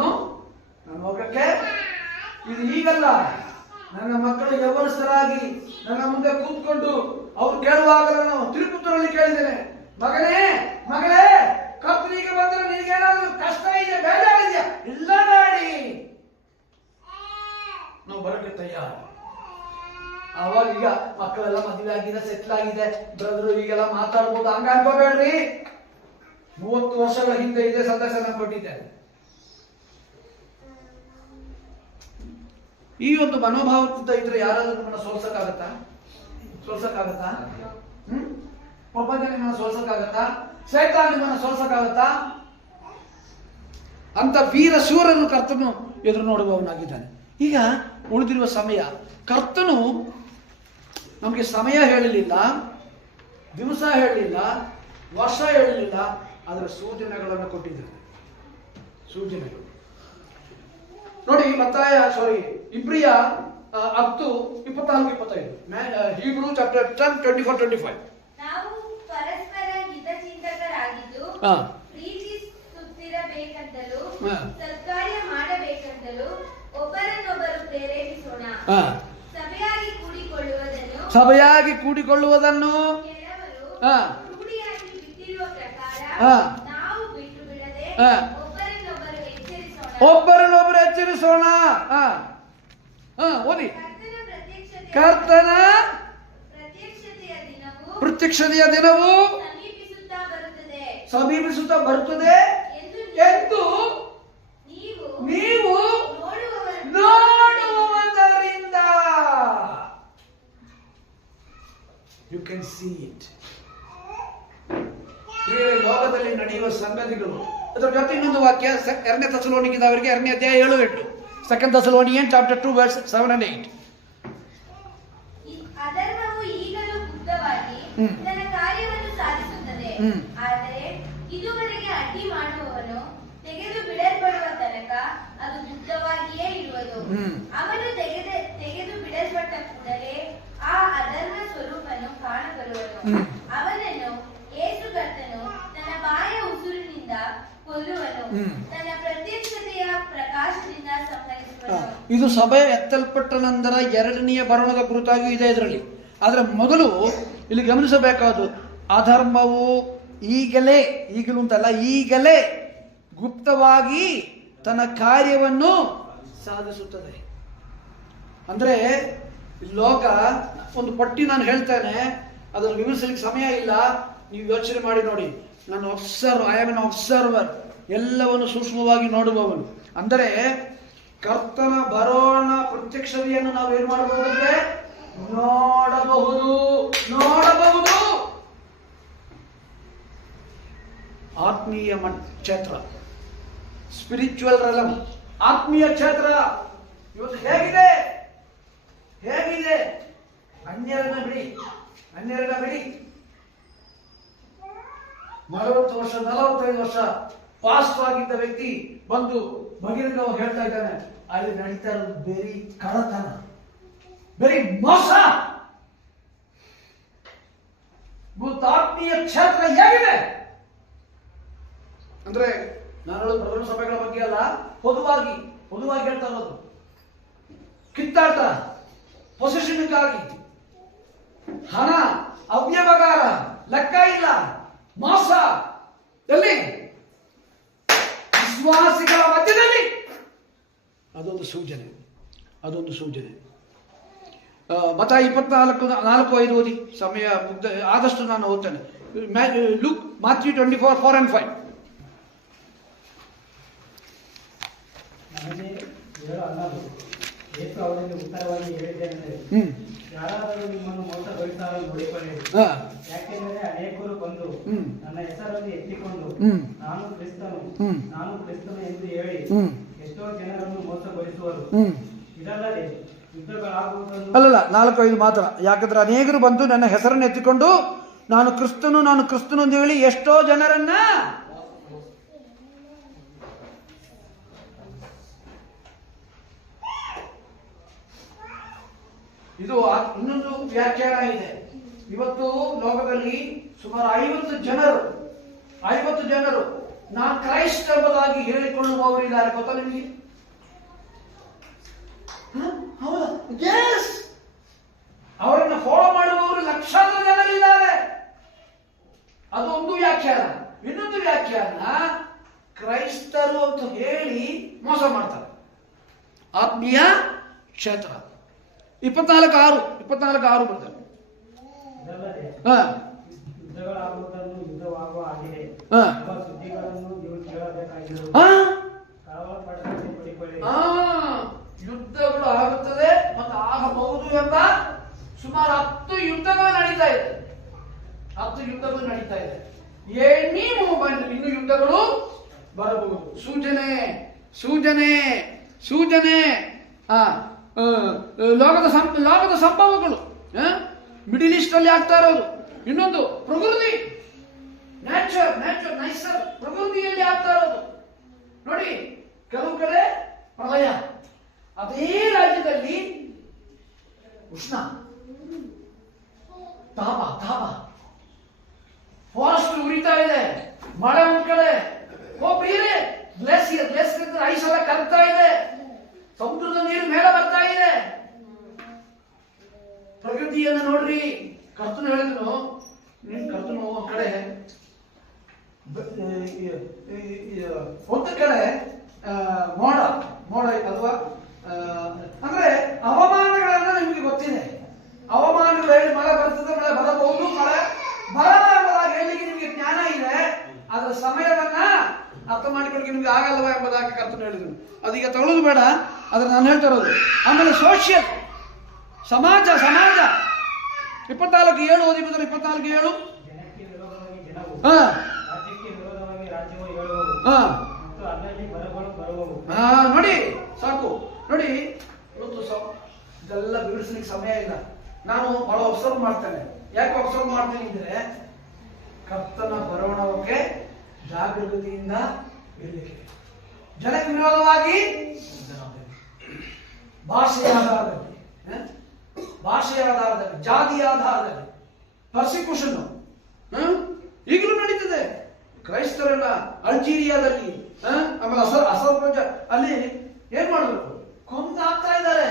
ನಾನು ಹೋಗಕ್ಕೆ, ಇದು ಈಗಲ್ಲ. ನನ್ನ ಮಕ್ಕಳು ಯೌವನಸ್ಥರಾಗಿ ನನ್ನ ಮುಂದೆ ಕೂತ್ಕೊಂಡು ಅವ್ರು ಕೇಳುವಾಗ ನಾನು ತಿರುಪುತ್ತೂರಲ್ಲಿ ಕೇಳಿದ್ದೇನೆ, ಮಗನೇ ಮಗಳೇ, ಕರ್ತನು ಈಗ ಬಂದ್ರೆ ನಿನಗೇನಾದ್ರು ಕಷ್ಟ ಇದೆ, ಬೇಜಾರಿದೆಯಾ? ಇಲ್ಲ ಡ್ಯಾಡಿ, ನಾವು ಬರಕ್ಕೆ ತಯಾರು. ಅವಾಗ ಈಗ ಮಕ್ಕಳೆಲ್ಲ ಮದುವೆ ಆಗಿದೆ, ಸೆಟ್ಲ್ ಆಗಿದೆ, ಬ್ರದರು ಈಗೆಲ್ಲ ಮಾತಾಡ್ಬೋದು, ಹಂಗ ಅನ್ಕೋಬೇಡ್ರಿ. 30 ವರ್ಷಗಳ ಹಿಂದೆ ಇದೆ ಸಂದೇಶ ನಾನು ಕೊಟ್ಟಿದ್ದೆ. ಈ ಒಂದು ಮನೋಭಾವದಿಂದ ಇದ್ರೆ ಯಾರಾದ್ರೂ ನಮ್ಮನ್ನ ಸೋಲ್ಸಕ್ಕಾಗತ್ತಾ? ಪ್ರಪಂಚ ನಿಮ್ಮನ್ನ ಸೋಲ್ಸಕ್ಕಾಗತ್ತಾ? ಸೈತಾನ್ ನಿಮ್ಮನ್ನ ಸೋಲ್ಸಕ್ಕಾಗತ್ತಾ? ಅಂತ ವೀರ ಶೂರನು ಕರ್ತನು ಎದುರು ನೋಡುವವನಾಗಿದ್ದಾನೆ. ಈಗ ಉಳಿದಿರುವ ಸಮಯ, ಕರ್ತನು ನಮಗೆ ಸಮಯ ಹೇಳಲಿಲ್ಲ, ದಿವಸ ಹೇಳಲಿಲ್ಲ, ವರ್ಷ ಹೇಳಲಿಲ್ಲ, ಆದರೆ ಸೂಚನೆಗಳನ್ನು ಕೊಟ್ಟಿದ್ದಾರೆ. ಸೂಚನೆಗಳು ನೋಡಿ, ಇಬ್ರಿಯ 10:24-25, ಹೀಬ್ರೂ ಚಾಪ್ಟರ್ 10:24-25. ನಾವು ಪರಸ್ಪರ ಹಿತಚಿಂತಕರಾಗಿದ್ದು ಪ್ರೀತಿಸುತ್ತಿರಬೇಕಂತಲೂ ಸತ್ಕಾರ್ಯ ಮಾಡಬೇಕಂತಲೂ ಒಬ್ಬರನ್ನೊಬ್ಬರು ಪ್ರೇರೇಪಿಸೋಣ. ಸಭೆಯಾಗಿ ಕೂಡಿಕೊಳ್ಳುವುದನ್ನು ಕೆಲವರು ರೂಢಿಯಾಗಿ ಬಿಟ್ಟಿರುವ ಪ್ರಕಾರ ನಾವು ಬಿಟ್ಟು ಬಿಡದೆ ಒಬ್ಬರನ್ನೊಬ್ಬರು ಎಚ್ಚರಿಸೋಣ. ಓದಿ. ಕರ್ತನ ಪ್ರತ್ಯಕ್ಷತೆಯ ದಿನವು ಸಮೀಪಿಸುತ್ತಾ ಬರುತ್ತದೆ ಎಂದು ನೀವು ನೋಡುವುದರಿಂದ ಯು ಕ್ಯಾನ್ ಸೀ ಇಟ್. ಲೋಕದಲ್ಲಿ ನಡೆಯುವ ಸಂಗತಿಗಳು. ಅದರ ಜೊತೆ ಇನ್ನೊಂದು ವಾಕ್ಯ, 2 ಥೆಸಲೋನಿಕದವರಿಗೆ 2ನೇ ಅಧ್ಯಾಯ 7-8. 2 Thessalonians chapter 2 verse 7 and 8. ಅಧರ್ಮವು ಈಗಲೂ ಗುಪ್ತವಾಗಿ ತನ್ನ ಕಾರ್ಯವನ್ನು ಸಾಧಿಸುತ್ತದೆ, ಆದರೆ ಇದುವರೆಗೆ ಅಡ್ಡಿ ಮಾಡುವವನು ತೆಗೆದು ಬಿಡಲ್ಪಡುವ ತನಕ ಅದು ಗುಪ್ತವಾಗಿಯೇ ಇರುವುದು. ಅವನು ತೆಗೆದು ಬಿಡಲ್ಪಟ್ಟ ಕೂಡಲೇ ಆ ಅಧರ್ಮ ಸ್ವರೂಪನು ಕಾಣಬರುವನು. ಅವನನ್ನು ಯೇಸು ಕರ್ತನು ತನ್ನ ಬಾಯ ಉಸುರಿನಿಂದ ಕೊಲ್ಲುವನು, ತನ್ನ ಪ್ರತ್ಯಕ್ಷತೆಯ ಪ್ರಕಾಶದಿಂದ ಸಂಹರಿಸುವನು. ಇದು ಸಭೆ ಎತ್ತಲ್ಪಟ್ಟ ನಂತರ 2ನೇ ಬರಣದ ಕುರಿತಾಗಿ ಇದೆ ಇದರಲ್ಲಿ. ಆದರೆ ಮೊದಲು ಇಲ್ಲಿ ಗಮನಿಸಬೇಕಾದ್ದು, ಅಧರ್ಮವು ಈಗಲೂ ಅಂತಲ್ಲ, ಈಗಲೇ ಗುಪ್ತವಾಗಿ ತನ್ನ ಕಾರ್ಯವನ್ನು ಸಾಧಿಸುತ್ತದೆ. ಅಂದ್ರೆ ಲೋಕ ಒಂದು ಪಟ್ಟಿ ನಾನು ಹೇಳ್ತೇನೆ, ಅದನ್ನು ವಿವರಿಸಲಿಕ್ಕೆ ಸಮಯ ಇಲ್ಲ, ನೀವು ಯೋಚನೆ ಮಾಡಿ ನೋಡಿ. ನಾನು ಐ ಆಮ್ ಎನ್ ಅಬ್ಸರ್ವರ್, ಎಲ್ಲವನ್ನು ಸೂಕ್ಷ್ಮವಾಗಿ ನೋಡುವವನು. ಅಂದರೆ ಕರ್ತನ ಬರೋಣ ಪ್ರತ್ಯಕ್ಷತೆಯನ್ನು ನಾವು ಏನು ಮಾಡಬಹುದಂತೆ? ನೋಡಬಹುದು. ಆತ್ಮೀಯ ಕ್ಷೇತ್ರ, ಸ್ಪಿರಿಚುವಲ್ ರೆಲಮ್, ಆತ್ಮೀಯ ಕ್ಷೇತ್ರ ಇವತ್ತು ಹೇಗಿದೆ? ಅನ್ಯರನ್ನ ಬಿಡಿ. 40 ವರ್ಷ 45 ವರ್ಷ ಪಾಸ್ಟ್ ಆಗಿದ್ದ ವ್ಯಕ್ತಿ ಬಂದು ಬಹಿರಂಗವಾಗಿ ಹೇಳ್ತಾ ಇದ್ದಾನೆ, ಅಲ್ಲಿ ನಡೀತಾ ಇರೋದು ಬೇರೆ ಕಳ್ಳತನ, ಬೇರೆ ಮೋಸ. ಆತ್ಮೀಯ ಕ್ಷೇತ್ರ ಹೇಗಿದೆ ಅಂದ್ರೆ, ನಾನು ಹೇಳೋದು ಪ್ರಧಾನ ಸಭೆಗಳ ಬಗ್ಗೆ ಅಲ್ಲ, பொதுವಾಗಿ ಹೇಳ್ತಾ ಇರೋದು. ಕಿತ್ತಾಟ, ಪೊಸಿಷನ್ಗಾಗಿ ಹಣ, ಅವ್ಯವಹಾರ, ಲೆಕ್ಕ ಇಲ್ಲ, ಮೋಸ, ಎಲ್ಲಿ? ವಿಶ್ವಾಸಿಗಳ ಮಧ್ಯದಲ್ಲಿ. ಅದೊಂದು ಸೂಚನೆ. ಮತ 24:4-5 ಓದಿ. ಸಮಯ ಮುಗ್ದ ಆದಷ್ಟು ನಾನು ಓದ್ತೇನೆ. Look Matthew 24:4-5. ನನಗೆ ಹೇಳು ಅನ್ನಲು ಯೇಸು ಅವರಿಗೆ ಉತ್ತರವಾಗಿ ಹೇಳಿದ್ದೇನೆಂದರೆ, ಯಾರಾದರೂ ನಿಮ್ಮನ್ನು ಮೋಸಗೊಳಿಸಲು ನೋಡಿಕೊಳ್ಳಿರಿ. ಯಾಕೆಂದರೆ ಅನೇಕರು ಬಂದು ನನ್ನ ಹೆಸರಲ್ಲಿ ಎತ್ತಿಕೊಂಡು ನಾನು ಕ್ರಿಸ್ತನು ಎಂದು ಹೇಳಿ ಎಷ್ಟೋ ಜನರನ್ನು ಮೋಸಗೊಳಿಸುವರು. ಇದಲ್ಲದೆ ಯುದ್ಧಗಳಾಗುವುದನ್ನು ಅಲ್ಲಲ್ಲ 4-5 ಮಾತ್ರ. ಯಾಕಂದ್ರೆ ಅನೇಕರು ಬಂದು ನನ್ನ ಹೆಸರನ್ನು ಎತ್ತಿಕೊಂಡು ನಾನು ಕ್ರಿಸ್ತನು ಅಂತ ಹೇಳಿ ಎಷ್ಟೋ ಜನರನ್ನ ಇದು ಇನ್ನೊಂದು ವ್ಯಾಖ್ಯಾನ ಇದೆ. ಇವತ್ತು ಲೋಕದಲ್ಲಿ ಸುಮಾರು 50 ಜನರು ನಾನು ಕ್ರೈಸ್ಟ್ ಎಂಬುದಾಗಿ ಹೇಳಿಕೊಳ್ಳುವವರು ಇದ್ದಾರೆ. ಗೊತ್ತಾ ನಿಮಗೆ? ಅವರನ್ನು ಫಾಲೋ ಮಾಡುವವರು ಲಕ್ಷಾಂತರ ಜನರಿದ್ದಾರೆ. ಅದೊಂದು ವ್ಯಾಖ್ಯಾನ. ಇನ್ನೊಂದು ವ್ಯಾಖ್ಯಾನ, ಕ್ರೈಸ್ತರು ಅಂತ ಹೇಳಿ ಮೋಸ ಮಾಡ್ತಾರೆ. ಆತ್ಮೀಯ ಕ್ಷೇತ್ರ 24:6 ಬರ್ತಾರೆ. ಯುದ್ಧಗಳಾಗುವುದನ್ನು ಯುದ್ಧವಾಗುವ ಆಗಿದೆ. ಸುದ್ದಿಗಳನ್ನು ನೀವು ಕೇಳಬೇಕಾಗಿರುವುದು. ಯುದ್ಧಗಳು ಆಗುತ್ತದೆ ಮತ್ತು ಆಗಬಹುದು ಎಂಬ ಸುಮಾರು 10 ಯುದ್ಧಗಳು ನಡೀತಾ ಇದೆ. 10 ಯುದ್ಧಗಳು ನಡೀತಾ ಇದೆ. ಎನಿ ಮೂಮೆಂಟ್ ಇನ್ನು ಯುದ್ಧಗಳು ಬರಬಹುದು. ಸೂಚನೆ ಲೋಕದ ಸಂಭವಗಳು ಮಿಡಿಲ್ ಈಸ್ಟ್ ಅಲ್ಲಿ ಆಗ್ತಾ ಇರೋದು. ಇನ್ನೊಂದು ಪ್ರಕೃತಿ, ನೈಸರ್ ಪ್ರಕೃತಿಯಲ್ಲಿ ಆಗ್ತಾ ಇರೋದು ನೋಡಿ. ಕೆಲವು ಕಡೆ ಪ್ರಳಯ, ಅದೇ ರಾಜ್ಯದಲ್ಲಿ ಉಷ್ಣ, ತಾಪ, ಫಾರೆಸ್ಟ್ ಉರಿತಾ ಇದೆ, ಮಳೆ ಒಂದ್ ಕಡೆ, ಬೇರೆ ಗ್ಲೇಸಿಯರ್ ಐಸ್ ಎಲ್ಲ ಕರಗ್ತಾ ಇದೆ, ಸಮುದ್ರದ ನೀರು ಮೇಲೆ ಬರ್ತಾ ಇದೆ. ಪ್ರಕೃತಿಯನ್ನು ನೋಡ್ರಿ. ಕರ್ತನು ಹೇಳಿದನು, ಒಂದ್ ಕಡೆ ಒಂದು ಕಡೆ ಮೋಡ ಅಲ್ವಾ, ಅಂದ್ರೆ ಹವಾಮಾನಗಳನ್ನ ನಿಮಗೆ ಗೊತ್ತಿದೆ. ಹವಾಮಾನಗಳು ಹೇಳಿ ಮಳೆ ಬರ್ತದೆ, ಮಳೆ ಬರಬಹುದು, ಮಳೆ ಬರಲ್ಲ ಎಂಬುದಾಗಿ ಹೇಳಲಿಕ್ಕೆ ನಿಮಗೆ ಜ್ಞಾನ ಇದೆ. ಅದರ ಸಮಯವನ್ನ ಅರ್ಥ ಮಾಡಿಕೊಳ್ಳಿಕ್ಕೆ ನಿಮ್ಗೆ ಆಗಲ್ವಾ ಎಂಬುದಾಗಿ ಕರ್ತನು ಹೇಳಿದ್ರು. ಅದೀಗ ತಗೊಳ್ಳೋದು ಬೇಡ, ಆದ್ರೆ ನಾನು ಹೇಳ್ತಾ ಇರೋದು. ಆಮೇಲೆ ಸೋಷಿಯಲ್ ಸಮಾಜ 24:7 ಓದಿ ಬಂದ್ರೆ 24:7. ಜನಕ್ಕೆ ವಿರೋಧವಾಗಿ ಜನವು, ಹಾ ರಾಜ್ಯಕ್ಕೆ ವಿರೋಧವಾಗಿ ರಾಜ್ಯವು ಹೇಳುವವು, ಹಾ ಮತ್ತು ಅಲ್ಲಲ್ಲಿ ಬರಗಳು ಬರುವವು. ನೋಡಿ ಸಾಕು. ನೋಡಿ ಇವತ್ತು ಇದೆಲ್ಲ ಬಿಡಿಸ್ಲಿಕ್ಕೆ ಸಮಯ ಇಲ್ಲ. ನಾನು ಬಹಳ ಅಬ್ಸರ್ವ್ ಮಾಡ್ತೇನೆ. ಯಾಕೆ ಅಬ್ಸರ್ವ್ ಮಾಡ್ತೀನಿ ಅಂದ್ರೆ, ಕರ್ತನ ಬರೋಣಕ್ಕೆ ಜಾಗೃತಿಯಿಂದ ಇರಲಿಕ್ಕೆ. ಜನಕ್ಕೆ ವಿರೋಧವಾಗಿ ಭಾಷೆಯ ಆಧಾರದಲ್ಲಿ, ಜಾತಿಯ ಆಧಾರದಲ್ಲಿ ಪರ್ಸಿಕ್ಯೂಷನ್ ಈಗಲೂ ನಡೀತದೆ. ಕ್ರೈಸ್ತರೆಲ್ಲ ಅಲ್ಜೀರಿಯಾದಲ್ಲಿ, ಆಮೇಲೆ ಅಸರ್ ಅಲ್ಲಿ ಏನ್ ಮಾಡಿದ್ರು? ಕೊಲ್ತಾ ಇದ್ದಾರೆ.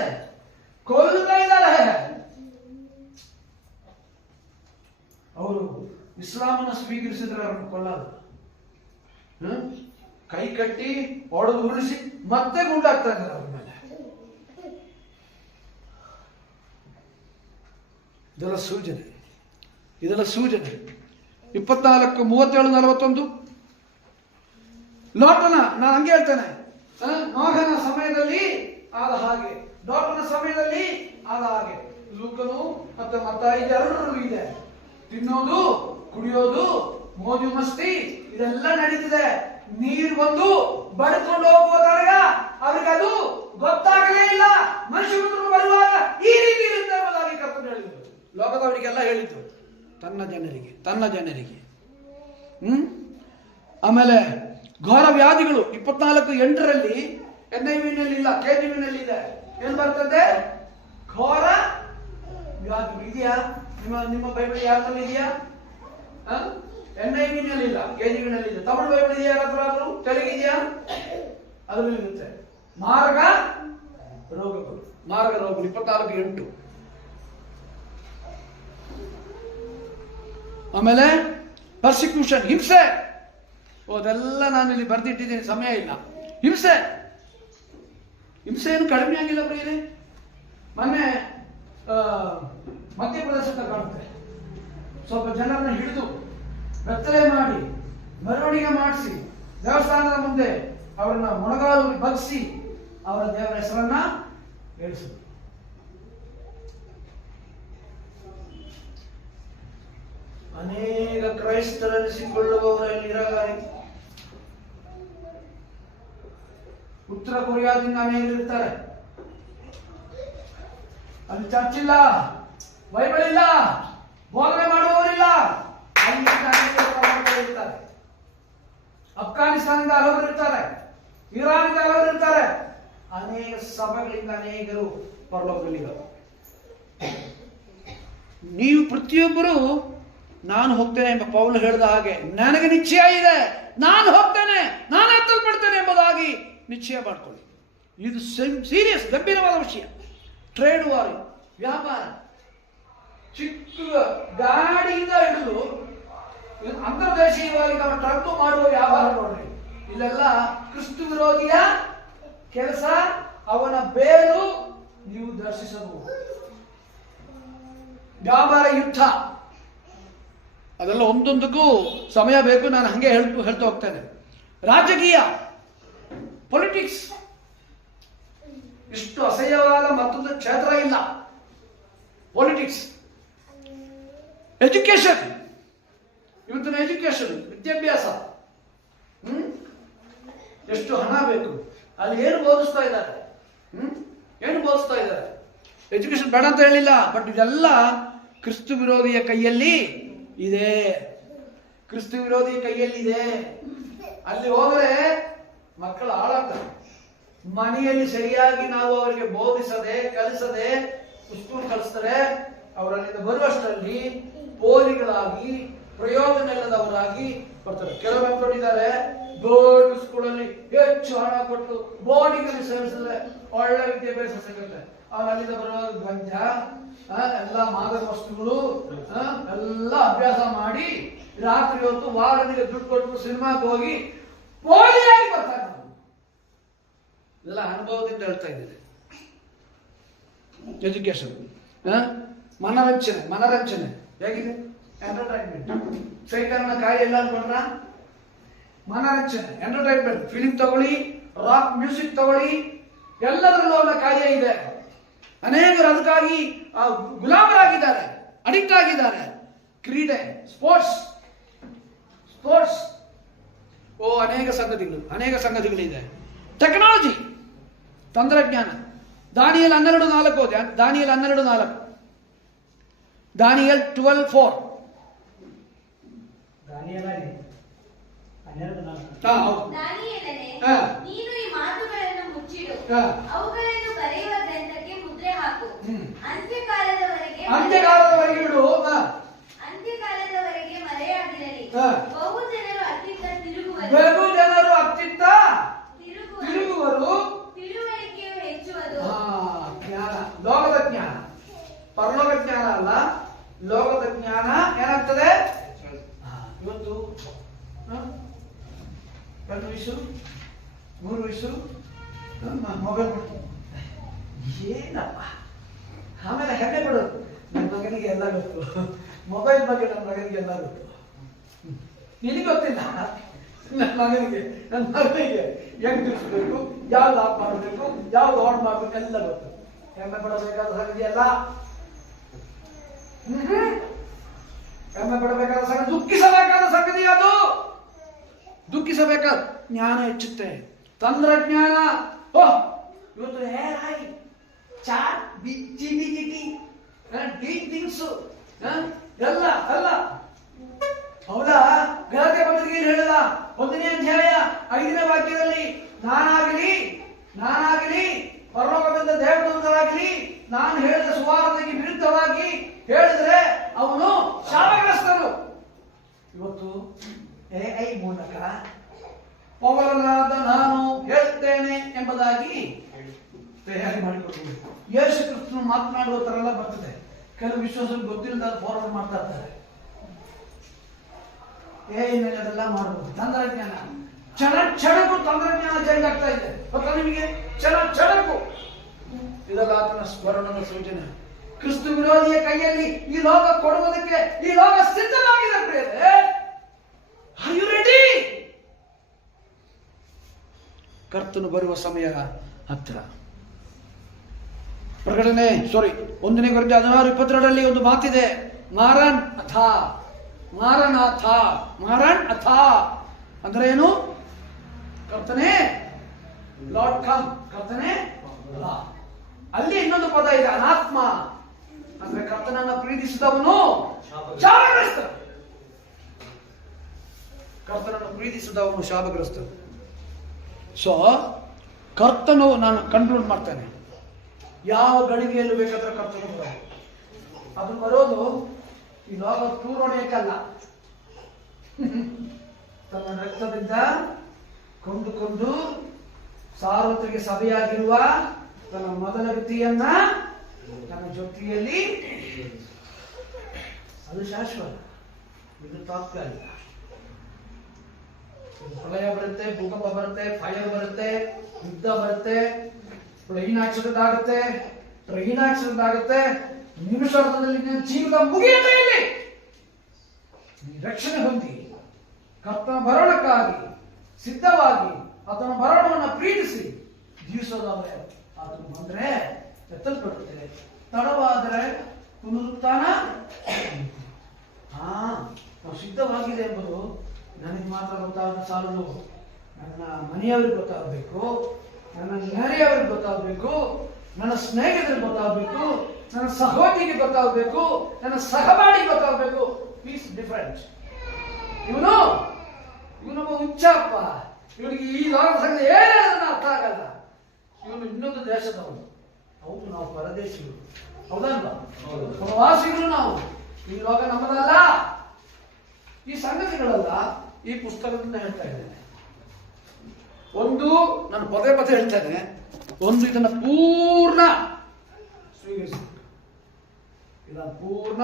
ಅವರು ಇಸ್ಲಾಮನ್ನು ಸ್ವೀಕರಿಸಿದ್ರೆ ಅವ್ರನ್ನು ಕೊಲ್ಲಲ್ಲ. ಕೈ ಕಟ್ಟಿ ಹೊಡೆದು ಉರುಳಿಸಿ ಮತ್ತೆ ಗುಂಡಾಗ್ತಾ ಇದ್ದಾರೆ ಅವ್ರ ಮೇಲೆ. ಇದೆಲ್ಲ ಸೂಚನೆ. 24:37-41 ಲೋಟನ, ನಾನು ಹಂಗೆ ಹೇಳ್ತೇನೆ, ನೋಹನ ಸಮಯದಲ್ಲಿ ಆದ ಹಾಗೆ, ಲೋಟನ ಸಮಯದಲ್ಲಿ ಆದ ಹಾಗೆ. ಲೂಕನು ಮತ್ತೆ ಮತ್ತಾಯಿ ಎರಡರಲ್ಲೂ ಇದೆ. ತಿನ್ನೋದು, ಕುಡಿಯೋದು, ಮೋಜು ಮಸ್ತಿ ಇದೆಲ್ಲ ನಡೀತಿದೆ. ನೀರು ಬಂದು ಬಡ್ಕೊಂಡು ಹೋಗುವುದಾಗ ಅವ್ರಿಗೆ ಅದು ಗೊತ್ತಾಗಲೇ ಇಲ್ಲ. ಮನುಷ್ಯರು ಬರುವಾಗ ಈ ರೀತಿ ಇರುತ್ತೆ ಎಂಬುದಾಗಿ ಕರ್ತನು ಹೇಳಿದರು. ಲೋಕದವರಿಗೆಲ್ಲ ಹೇಳಿದ್ದು ತನ್ನ ಜನರಿಗೆ. ಆಮೇಲೆ ಘೋರ ವ್ಯಾಧಿಗಳು 24:8 NIV-ನಲ್ಲಿ ಇಲ್ಲ, KJV-ನಲ್ಲಿ ಇದೆ. ಏನ್ ಬರ್ತದೆ? ಘೋರ ವ್ಯಾಧಿಗಳು ಇದೆಯಾ? ನಿಮ್ಮ ಬೈಬಲ್ ಯಾರಲ್ಲಿ ಇದೆಯಾ? NIV-ನಲ್ಲಿ ಇಲ್ಲ, KJV-ನಲ್ಲಿ ಇದೆ. ತಮಿಳು ಬೈಬಲ್ ಇದೆಯಾ? ಯಾರಾದ್ರೂ ತೆಲುಗು ಇದೆಯಾ? ಅದರಲ್ಲಿ ಇರುತ್ತೆ. ಮಾರ್ಗ ರೋಗಗಳು 24:8. ಆಮೇಲೆ ಪರ್ಸಿಕ್ಯೂಷನ್, ಹಿಂಸೆ. ಅದೆಲ್ಲ ನಾನು ಇಲ್ಲಿ ಬರ್ದಿಟ್ಟಿದ್ದೀನಿ, ಸಮಯ ಇಲ್ಲ. ಹಿಂಸೆ ಏನು ಕಡಿಮೆ ಆಗಿಲ್ಲ ಪ್ರಿಯರೇ. ಮೊನ್ನೆ ಮಧ್ಯಪ್ರದೇಶಕ್ಕೆ ಕಾಣುತ್ತೆ. ಸ್ವಲ್ಪ ಜನರನ್ನ ಹಿಡಿದು ಬೆತ್ತಲೆ ಮಾಡಿ ಮೆರವಣಿಗೆ ಮಾಡಿಸಿ ದೇವಸ್ಥಾನದ ಮುಂದೆ ಅವರನ್ನ ಮೊಣಗಾಲು ಬಗ್ಗಿಸಿ ಅವರ ದೇವರ ಹೆಸರನ್ನ ಹೇಳಿಸಿದರು. ಅನೇಕ ಕ್ರೈಸ್ತರೆನಿಸಿಕೊಳ್ಳುವವರಲ್ಲಿ ಇರಲಾರಿ. ಉತ್ತರ ಕೊರಿಯಾದಿಂದ ಅನೇಕರು ಇರ್ತಾರೆ. ಅಲ್ಲಿ ಚರ್ಚ್ ಇಲ್ಲ, ಬೈಬಲ್ ಇಲ್ಲ, ಬೋಧನೆ ಮಾಡುವವರಿಲ್ಲ. ಅಲ್ಲಿಂದ ಅನೇಕರು ಇರ್ತಾರೆ. ಅಫ್ಘಾನಿಸ್ತಾನದಿಂದ ಹಲವರು ಇರ್ತಾರೆ, ಇರಾನ್ನಿಂದ ಹಲವರು ಇರ್ತಾರೆ. ಅನೇಕ ಸಭೆಗಳಿಂದ ಅನೇಕರು ಪರಲೋಕದಲ್ಲಿದ್ದಾರೆ. ನೀವು ಪ್ರತಿಯೊಬ್ಬರು ನಾನು ಹೋಗ್ತೇನೆ ಎಂಬ ಪೌಲ್ ಹೇಳಿದ ಹಾಗೆ ನನಗೆ ನಿಶ್ಚಯ ಇದೆ, ನಾನು ಹೋಗ್ತೇನೆ, ನಾನು ಎತ್ತಲ್ಪಡ್ತೇನೆ ಎಂಬುದಾಗಿ ನಿಶ್ಚಯ ಮಾಡ್ಕೊಳ್ಳಿ. ಇದು ಸೀರಿಯಸ್ ಗಂಭೀರವಾದ ವಿಷಯ. ಟ್ರೇಡ್ ವಾರ್, ವ್ಯಾಪಾರ, ಚಿಕ್ಕ ಗಾಡಿಯಿಂದ ಹಿಡಿದು ಅಂತರ್ದೇಶೀಯವಾಗಿ ನಾವು ಟ್ರಕ್ ಮಾಡುವ ವ್ಯಾಪಾರ ನೋಡ್ರಿ. ಇಲ್ಲೆಲ್ಲ ಕ್ರಿಸ್ತು ವಿರೋಧಿಯ ಕೆಲಸ, ಅವನ ಬೇರು ನೀವು ದರ್ಶಿಸಬಹುದು. ವ್ಯಾಪಾರ ಯುದ್ಧ ಅದೆಲ್ಲ ಒಂದೊಂದಕ್ಕೂ ಸಮಯ ಬೇಕು. ನಾನು ಹಂಗೆ ಹೇಳ್ತಾ ಹೋಗ್ತೇನೆ. ರಾಜಕೀಯ, ಪೊಲಿಟಿಕ್ಸ್, ಇಷ್ಟು ಅಸಹ್ಯವಾದ ಮತ್ತೊಂದು ಕ್ಷೇತ್ರ ಇಲ್ಲ. ಪೊಲಿಟಿಕ್ಸ್, ಎಜುಕೇಶನ್, ಇವತ್ತಿನ ಎಜುಕೇಶನ್, ವಿದ್ಯಾಭ್ಯಾಸ, ಎಷ್ಟು ಹಣ ಬೇಕು, ಅಲ್ಲಿ ಏನು ಬೋಧಿಸ್ತಾ ಇದ್ದಾರೆ, ಏನು ಬೋಧಿಸ್ತಾ ಇದ್ದಾರೆ. ಎಜುಕೇಶನ್ ಬೇಡ ಅಂತ ಹೇಳಿಲ್ಲ, ಬಟ್ ಇದೆಲ್ಲ ಕ್ರಿಸ್ತು ವಿರೋಧಿಯ ಕೈಯಲ್ಲಿ ಇದೆ. ಕ್ರಿಸ್ತು ವಿರೋಧಿಯ ಕೈಯಲ್ಲಿ ಇದೆ. ಅಲ್ಲಿ ಹೋದರೆ ಮಕ್ಕಳು ಹಾಳಾಗ್ತಾರೆ. ಮನೆಯಲ್ಲಿ ಸರಿಯಾಗಿ ನಾವು ಅವರಿಗೆ ಬೋಧಿಸದೆ ಕಲಿಸದೆ ಸ್ಕೂಲ್ ಕಲಿಸ್ತಾರೆ. ಅವರಲ್ಲಿಂದ ಬರುವಷ್ಟರಲ್ಲಿ ಪೋಲಿಗಳಾಗಿ ಪ್ರಯೋಜನ ಇಲ್ಲದವರಾಗಿ ಬರ್ತಾರೆ. ಕೆಲವು ಮಕ್ಕಳು ಇದ್ದಾರೆ ದೊಡ್ಡ ಸ್ಕೂಲಲ್ಲಿ ಹೆಚ್ಚು ಹಣ ಕೊಟ್ಟು ಬೋರ್ಡಿಂಗಲ್ಲಿ ಸೇರಿಸಿದ್ರೆ ಒಳ್ಳೆ ವಿದ್ಯಾಭ್ಯಾಸ ಸಿಗುತ್ತೆ. ಅಲ್ಲಿಂದ ಬರುವ ಗಂಜ, ಎಲ್ಲ ಮಾದಕ ವಸ್ತುಗಳು ಎಲ್ಲ ಅಭ್ಯಾಸ ಮಾಡಿ ರಾತ್ರಿ ಹೊತ್ತು ವಾರನಿಗೆ ದುಡ್ಡು ಕೊಟ್ಟು ಸಿನಿಮಾಗೆ ಹೋಗಿ ಪೋಲಿಯಾಗಿ ಬರ್ತಾರೆ. ಇದೆಲ್ಲ ಅನುಭವದಿಂದ ಹೇಳ್ತಾ ಇದ್ದೇನೆ. ಎಜುಕೇಶನ್, ಮನರಂಜನೆ ಹೇಗಿದೆ? ಎಂಟರ್ಟೈನ್ಮೆಂಟ್. ಶೇಖರಣ ಕಾಯಿ ಎಲ್ಲ ಅನ್ಕೊಂಡ್ರ ಮನರಂಜನೆ, ಎಂಟರ್ಟೈನ್ಮೆಂಟ್. ಫಿಲಿಂ ತಗೊಳ್ಳಿ, ರಾಕ್ ಮ್ಯೂಸಿಕ್ ತಗೊಳ್ಳಿ, ಎಲ್ಲದರಲ್ಲೂ ಅವನ ಕಾಯೇ ಇದೆ. ಅನೇಕರು ಅದಕ್ಕಾಗಿ ಗುಲಾಮರಾಗಿದ್ದಾರೆ, ಅಡಿಕ್ಟ್ ಆಗಿದ್ದಾರೆ. ಕ್ರೀಡೆ, ಸ್ಪೋರ್ಟ್ಸ್, ಅನೇಕ ಸಂಗತಿಗಳಿದೆ. ಟೆಕ್ನಾಲಜಿ, ತಂತ್ರಜ್ಞಾನ. ದಾನಿಯೇಲ್ 12:4 ಓದಿ. Daniel 12:4, Daniel 12:4. ದಾನಿಯೇಲನೇ, ನೀನು ಈ ಮಾತುಗಳನ್ನು ಮುಚ್ಚಿಡು, ಅವುಗಳನ್ನು ಬರೆಯುವ ಗ್ರಂಥಕ್ಕೆ ಮುದ್ರೆ ಹಾಕು. ಅಂತ್ಯಕಾಲದವರೆಗೆ ಇಡು. ಅಂತ್ಯಕಾಲದವರೆಗೆ ಮರೆಯಾಗಿರಲಿ. ಬಹು ಜನರು ಅತ್ತಿತ್ತ ತಿರುಗುವರು, ತಿಳುವಳಿಕೆಯು ಹೆಚ್ಚುವುದು. ಜ್ಞಾನ, ಲೋಕದ ಜ್ಞಾನ, ಪರಲೋಕ ಜ್ಞಾನ ಅಲ್ಲ, ಲೋಕದ ಜ್ಞಾನ ಏನಾಗ್ತದೆ ಇವತ್ತು. 2 ವಯಸ್ಸು 3 ವಯಸ್ಸು ಮೊಬೈಲ್ ಏನಪ್ಪ. ಆಮೇಲೆ ಹೆಮ್ಮೆ ಪಡೋದು, ನನ್ನ ಮಗನಿಗೆ ಎಲ್ಲ ಗೊತ್ತು, ಮೊಬೈಲ್ ಬಗ್ಗೆ ನನ್ನ ಮಗನಿಗೆ ಎಲ್ಲ ಗೊತ್ತು. ನಿನಗೆ ಗೊತ್ತಿಲ್ಲ, ನನ್ನ ಮಗನಿಗೆ ಹೆಂಗ್ ತಿಳಿಸ್ಬೇಕು, ಯಾವ್ದು ಆಫ್ ಮಾಡಬೇಕು, ಯಾವ್ದು ಆನ್ ಮಾಡ್ಬೇಕು ಎಲ್ಲ ಗೊತ್ತು. ಹೆಮ್ಮೆ ಪಡಬೇಕಾದ ಸಂಗತಿ ಅಲ್ಲ. ಹೆಮ್ಮೆ ಪಡಬೇಕಾದ ಸಂಗತಿ, ದುಃಖಿಸಬೇಕಾದ ಸಂಗತಿ ಅದು. ದುಃಖಿಸಬೇಕಾದ ಜ್ಞಾನ ಹೆಚ್ಚುತ್ತೆ. ತಂತ್ರಜ್ಞಾನ, ಇವತ್ತು AI, chat, GPT, deep things ಎಲ್ಲ ಹೌದಾ. ಗಲಾತ್ಯ ಪತ್ರಿಕೆಯಲ್ಲಿ ಹೇಳಿದ 1ನೇ ಅಧ್ಯಾಯ 5ನೇ ವಾಕ್ಯದಲ್ಲಿ, ನಾನಾಗಲಿ ಪರಲೋಕದಿಂದ ದೇವದೂತರಾಗಲಿ ನಾನು ಹೇಳಿದ ಸುವಾರ್ತೆಗೆ ವಿರುದ್ಧವಾಗಿ ಹೇಳಿದರೆ ಅವನು ಶಾಪಗ್ರಸ್ತನು. ಇವತ್ತು AI ಮೂಲಕ ಪೌಲನಾದ ನಾನು ಹೇಳುತ್ತೇನೆ ಎಂಬುದಾಗಿ ತಯಾರಿ ಮಾಡಿಕೊಳ್ಬಹುದು. ಯೇಸು ಕ್ರಿಸ್ತನು ಮಾತನಾಡುವ ತರ ಎಲ್ಲ ಬರ್ತದೆ. ಕೆಲವು ವಿಶ್ವಾಸಗಳು ಗೊತ್ತಿಲ್ಲದ ಫಾರ್ವರ್ಡ್ ಮಾಡ್ತಾ ಇರ್ತಾರೆ. AI ಮೇಲೆ ಅದೆಲ್ಲ ಮಾಡಬಹುದು. ತಂತ್ರಜ್ಞಾನ, ಕ್ಷಣಕ್ಕೂ ತಂತ್ರಜ್ಞಾನ ಚೇಂಜ್ ಆಗ್ತಾ ಇದೆ. ಗೊತ್ತಾ ನಿಮಗೆ? ಕ್ಷಣಕ್ಕೂ ಇದೆಲ್ಲ ಆತನ ಸ್ಮರಣದ ಸೂಚನೆ. ಕ್ರಿಸ್ತು ವಿರೋಧಿಯ ಕೈಯಲ್ಲಿ ಈ ಲೋಕ ಕೊಡುವುದಕ್ಕೆ ಈ ಲೋಕ ಸಿದ್ಧವಾಗಿದೆ ಪ್ರಿಯರೇ. Are you ready? ಕರ್ತನು ಬರುವ ಸಮಯ ಹತ್ತಿರ. ಪ್ರಕಟಣೆ 1 ಕೊರಿಂಥೀಯ 16:22 ಒಂದು ಮಾತಿದೆ, ಮಾರನ್ ಅಥ ಅಂದ್ರೆ ಏನು? ಕರ್ತನೆ, ಲಾರ್ಡ್ ಕಮ್, ಕರ್ತನೆ ಬಾ. ಅಲ್ಲಿ ಇನ್ನೊಂದು ಪದ ಇದೆ, ಅನಾತ್ಮ ಅಂದ್ರೆ ಕರ್ತನನ್ನ ಪ್ರೀತಿಸಿದವನು ಶಾಪಗ್ರಸ್ತ. ಕರ್ತನನ್ನು ಪ್ರೀತಿಸಿದವನು ಶಾಪಗ್ರಸ್ತ. ಸೊ ಕರ್ತನು, ನಾನು ಕನ್ಕ್ಲೂಡ್ ಮಾಡ್ತೇನೆ, ಯಾವ ಗಳಿಗೆಯಲ್ಲೂ ಬೇಕಾದ್ರೆ ಕರ್ತನು ಬರೋದು. ಅದು ಬರೋದು ಈ ಲೋಕ ತೂರೊಡೆಯಕ್ಕಲ್ಲ, ತನ್ನ ರಕ್ತದಿಂದ ಕೊಂಡುಕೊಂಡು ಸಾರ್ವತ್ರಿಕ ಸಭೆಯಾಗಿರುವ ತನ್ನ ಮೊದಲ ವ್ಯಕ್ತಿಯನ್ನ ತನ್ನ ಜೊತೆಯಲ್ಲಿ, ಅದು ಶಾಶ್ವತ, ಇದು ತಾತ್ಕಾಲಿಕ. ಪ್ರಳಯ ಬರುತ್ತೆ, ಭೂಕಂಪ ಬರುತ್ತೆ, ಫೈರ್ ಬರುತ್ತೆ, ಯುದ್ಧ ಬರುತ್ತೆ, ಪ್ಲೇನ್ ಆಕ್ಸಿಡೆಂಟ್ ಆಗುತ್ತೆ, ಟ್ರೈನ್ ಆಕ್ಸಿಡೆಂಟ್ ಆಗುತ್ತೆ, ನಿಮಿಷದಲ್ಲಿ ನಿನ್ನ ಜೀವನ ಮುಗಿಯುತ್ತೆ. ಇಲ್ಲಿ ರಕ್ಷಣೆ ಹೊಂದಿ ಕರ್ತನ ಬರೋಣಕ್ಕಾಗಿ ಸಿದ್ಧವಾಗಿ ಆತನ ಬರೋಣವನ್ನು ಪ್ರೀತಿಸಿ ಜೀವಿಸೋದಾದ್ರೆ ಆತನು ಬಂದ್ರೆ ಎತ್ತಲ್ಪಡುತ್ತೆ, ತಡವಾದರೆ ಪುನರುತ್ಥಾನ. ನಾವು ಸಿದ್ಧವಾಗಿದೆ ಎಂಬುದು ನನಗೆ ಮಾತ್ರ ಗೊತ್ತಾಗ ಸಾಲದು, ನನ್ನ ಮನೆಯವರಿಗೆ ಗೊತ್ತಾಗಬೇಕು, ನನ್ನ ನೆರೆಯವರಿಗೆ ಗೊತ್ತಾಗಬೇಕು, ನನ್ನ ಸ್ನೇಹಿತರಿಗೆ ಗೊತ್ತಾಗಬೇಕು, ನನ್ನ ಸಹೋದರಿಗೆ ಗೊತ್ತಾಗಬೇಕು, ನನ್ನ ಸಹಪಾಠಿಗೆ ಗೊತ್ತಾಗಬೇಕು. Is different. ಇವನೊಬ್ಬ ಹುಚ್ಚಪ್ಪ, ಇವನಿಗೆ ಈ ಲೋಕದ ಸಂಗತಿ ಏನಾದ್ರೂ ಅರ್ಥ ಆಗಲ್ಲ. ಇವನು ಇನ್ನೊಂದು ದೇಶದವನು. ಹೌದು, ನಾವು ಪರದೇಶಿಗಳು, ಹೌದಲ್ವಾ? ಪ್ರವಾಸಿಗಳು ನಾವು. ಈ ಲೋಕ ನಮ್ಮದಲ್ಲ. ಈ ಸಂಗತಿಗಳೆಲ್ಲ ಈ ಪುಸ್ತಕದಿಂದ ಹೇಳ್ತಾ ಇದ್ದೇನೆ. ಒಂದು, ನಾನು ಪದೇ ಹೇಳ್ತೇನೆ, ಒಂದು ಇದನ್ನ ಪೂರ್ಣ ಸ್ವೀಕರಿಸಬೇಕು, ಇದನ್ನ ಪೂರ್ಣ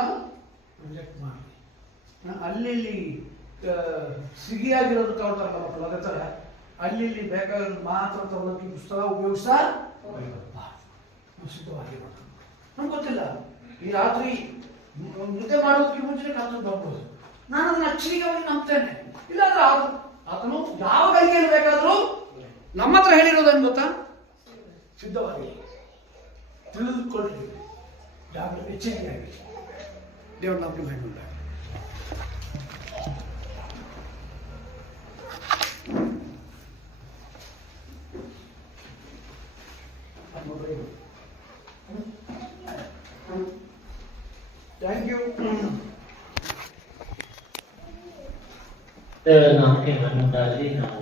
ರಿಜೆಕ್ಟ್ ಮಾಡಿ. ಅಲ್ಲಿ ಸಿಗಿಯಾಗಿರೋದು ತಗೊಳ್ತಾರಲ್ಲ ಮಕ್ಕಳು, ಅದೇ ಥರ ಅಲ್ಲಿ ಬೇಕಾಗಿರೋದು ಮಾತ್ರ ತಗೊಳ್ಳೋಕೆ ಪುಸ್ತಕ ಉಪಯೋಗಿಸ್ತಾ ಸಿದ್ಧವಾಗಿರ್ಬೇಕು. ನಮ್ಗೆ ಗೊತ್ತಿಲ್ಲ, ಈ ರಾತ್ರಿ ನಿದ್ದೆ ಮಾಡೋದಕ್ಕೆ ಮುಂಚೆ ಕರ್ತನು ಬರ್ಬೋದು. ನಾನು ಅದನ್ನ ಅಚ್ಚರಿಗಾಗಿ ನಂಬ್ತೇನೆ. ಇಲ್ಲಾಂದ್ರೆ ಆತನು ಯಾವ ಗಳಿಗೆಯಲ್ಲಿ ಬೇಕಾದರೂ ನಮ್ಮ ಹತ್ರ ಹೇಳಿರೋದನ್ನು ಗೊತ್ತಾ, ಸಿದ್ಧವಾಗಿ ತಿಳಿದುಕೊಳ್ಳಿ, ಜಾಗ್ರತೆ ಎಚ್ಚರಿಕೆಯಾಗಿ. ದೇವರ ನಾಮಕ್ಕೆ ಮಹಿಮೆ ಉಂಟಾಗಲಿ. Thank you. ದೇವರ ನಾಮಕ್ಕೆ ಮಹಿಮೆ ಉಂಟಾಗಲಿ. ನಾವು